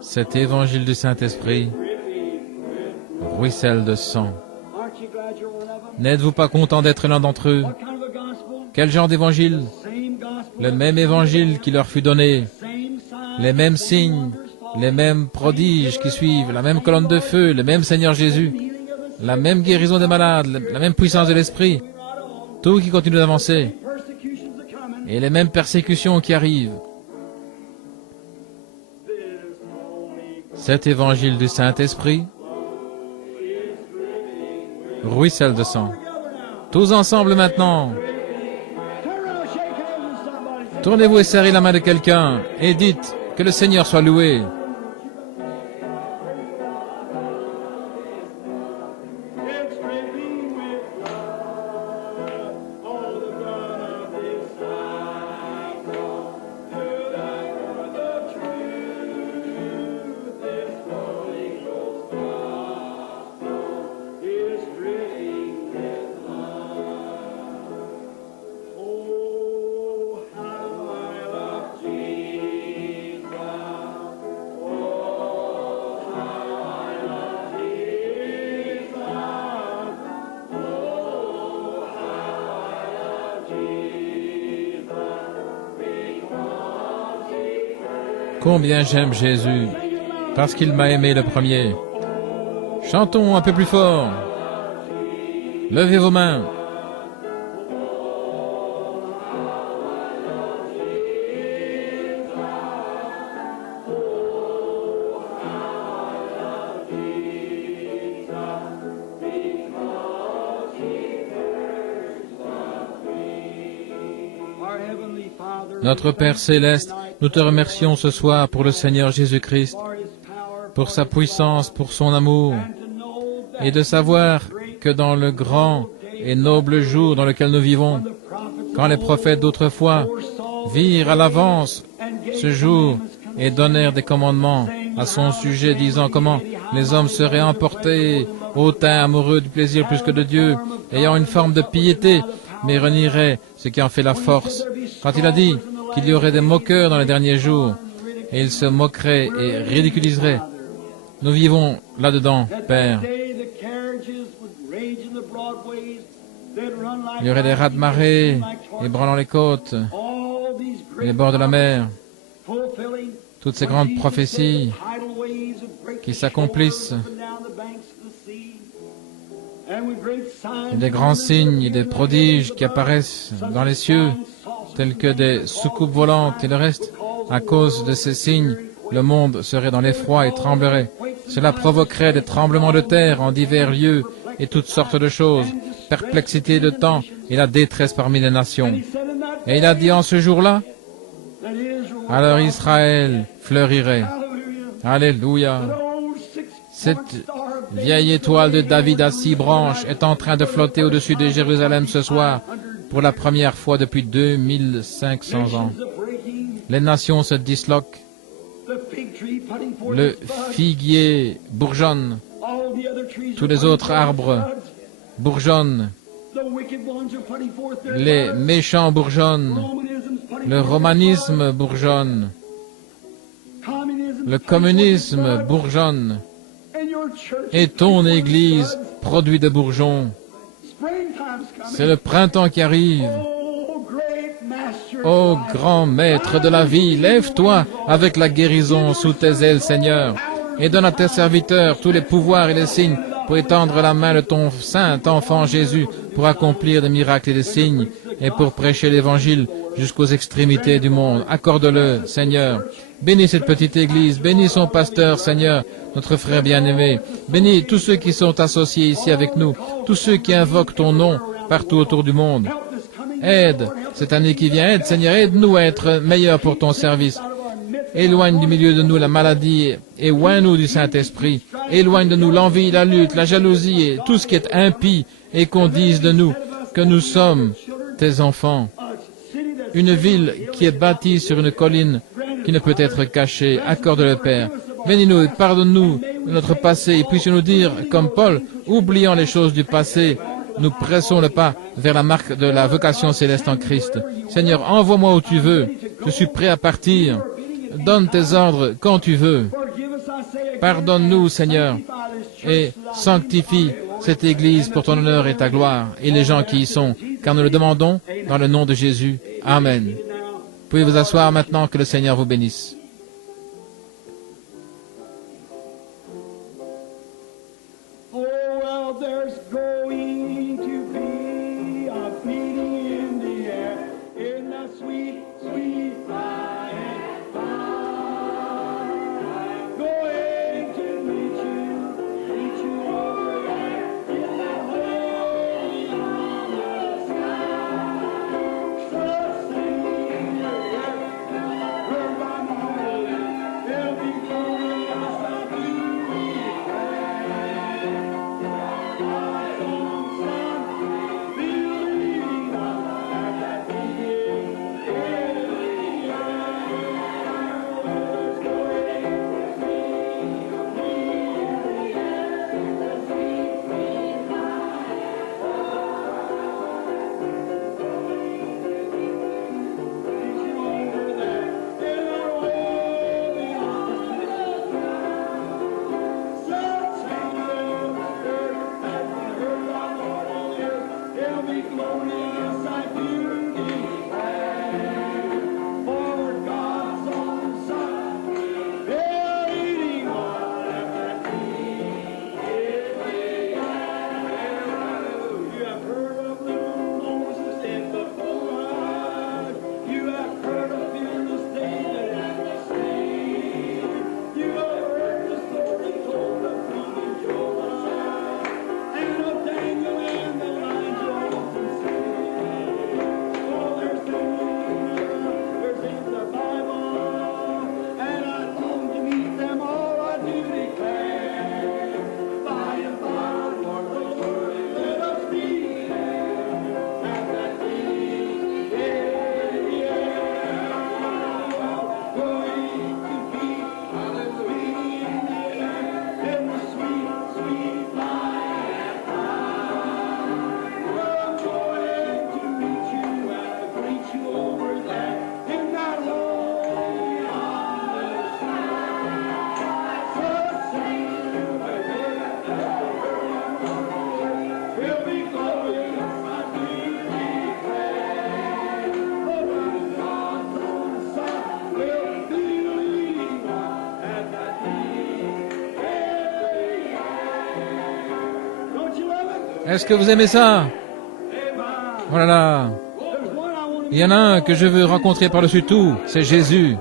Cet évangile du Saint-Esprit ruisselle de sang. N'êtes-vous pas content d'être l'un d'entre eux? Quel genre d'évangile? Le même évangile qui leur fut donné, les mêmes signes, les mêmes prodiges qui suivent, la même colonne de feu, le même Seigneur Jésus, la même guérison des malades, la même puissance de l'Esprit, tout qui continue d'avancer, et les mêmes persécutions qui arrivent. Cet évangile du Saint-Esprit ruisselle de sang. Tous ensemble maintenant. Tournez-vous et serrez la main de quelqu'un et dites que le Seigneur soit loué. Combien j'aime Jésus, parce qu'il m'a aimé le premier. Chantons un peu plus fort. Levez vos mains. Notre Père céleste, nous te remercions ce soir pour le Seigneur Jésus-Christ, pour sa puissance, pour son amour, et de savoir que dans le grand et noble jour dans lequel nous vivons, quand les prophètes d'autrefois virent à l'avance ce jour et donnèrent des commandements à son sujet, disant comment les hommes seraient emportés, hautains, amoureux du plaisir plus que de Dieu, ayant une forme de piété, mais renieraient ce qui en fait la force. Quand il a dit qu'il y aurait des moqueurs dans les derniers jours, et ils se moqueraient et ridiculiseraient, nous vivons là-dedans, Père. Il y aurait des raz-de-marée ébranlant les côtes, les bords de la mer, toutes ces grandes prophéties qui s'accomplissent, et des grands signes et des prodiges qui apparaissent dans les cieux, tels que des soucoupes volantes et le reste. À cause de ces signes, le monde serait dans l'effroi et tremblerait. Cela provoquerait des tremblements de terre en divers lieux et toutes sortes de choses, perplexité de temps et la détresse parmi les nations. Et il a dit en ce jour-là, alors Israël fleurirait. Alléluia. Cette vieille étoile de David à 6 branches est en train de flotter au-dessus de Jérusalem ce soir pour la première fois depuis 2500 ans. Les nations se disloquent. Le figuier bourgeonne. Tous les autres arbres bourgeonnent. Les méchants bourgeonnent. Le romanisme bourgeonne. Le communisme bourgeonne. Et ton Église produit des bourgeons. C'est le printemps qui arrive. Ô grand maître de la vie, lève-toi avec la guérison sous tes ailes, Seigneur, et donne à tes serviteurs tous les pouvoirs et les signes pour étendre la main de ton saint enfant Jésus, pour accomplir des miracles et des signes, et pour prêcher l'Évangile jusqu'aux extrémités du monde. Accorde-le, Seigneur. Bénis cette petite Église, bénis son pasteur, Seigneur, notre frère bien-aimé. Bénis tous ceux qui sont associés ici avec nous, tous ceux qui invoquent ton nom partout autour du monde. Aide cette année qui vient, aide, Seigneur, aide-nous à être meilleurs pour ton service. Éloigne du milieu de nous la maladie et oins-nous du Saint-Esprit. Éloigne de nous l'envie, la lutte, la jalousie et tout ce qui est impie, et qu'on dise de nous que nous sommes tes enfants. Une ville qui est bâtie sur une colline qui ne peut être cachée. Accorde-le, Père. Bénis-nous et pardonne-nous de notre passé, et puissions-nous dire, comme Paul, oubliant les choses du passé, nous pressons le pas vers la marque de la vocation céleste en Christ. Seigneur, envoie-moi où tu veux. Je suis prêt à partir. Donne tes ordres quand tu veux. Pardonne-nous, Seigneur, et sanctifie cette Église pour ton honneur et ta gloire, et les gens qui y sont, car nous le demandons dans le nom de Jésus. Amen. Vous pouvez vous asseoir maintenant, que le Seigneur vous bénisse. Est-ce que vous aimez ça? Oh là là. Il y en a un que je veux rencontrer par-dessus tout, c'est Jésus.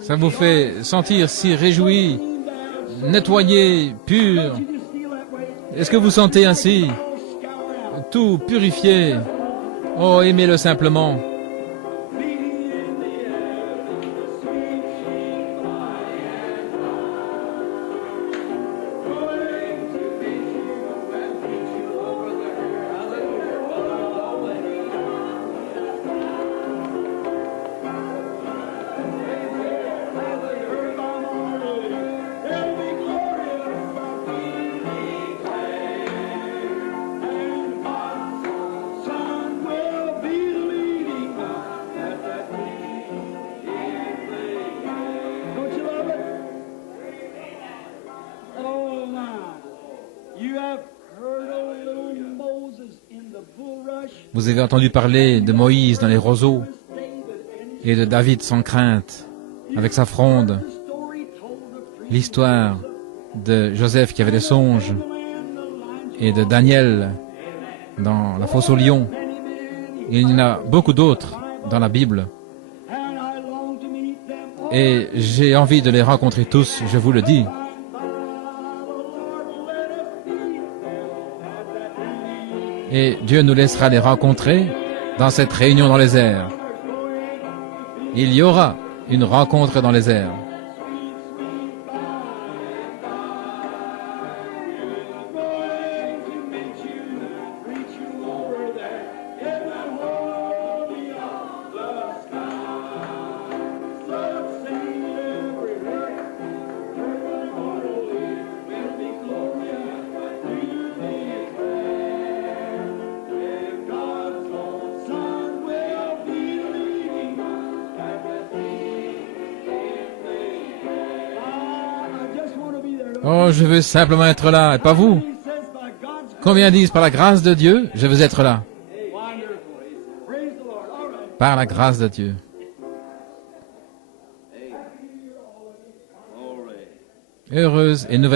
Ça vous fait sentir si réjoui, nettoyé, pur. Est-ce que vous sentez ainsi? Tout purifié. Oh, aimez-le simplement. Vous avez entendu parler de Moïse dans les roseaux et de David sans crainte, avec sa fronde. L'histoire de Joseph qui avait des songes et de Daniel dans la fosse aux lions. Il y en a beaucoup d'autres dans la Bible. Et j'ai envie de les rencontrer tous, je vous le dis. Et Dieu nous laissera les rencontrer dans cette réunion dans les airs. Il y aura une rencontre dans les airs. Oh, je veux simplement être là, et pas vous. Combien disent par la grâce de Dieu, je veux être là. Par la grâce de Dieu. Heureuse et nouvelle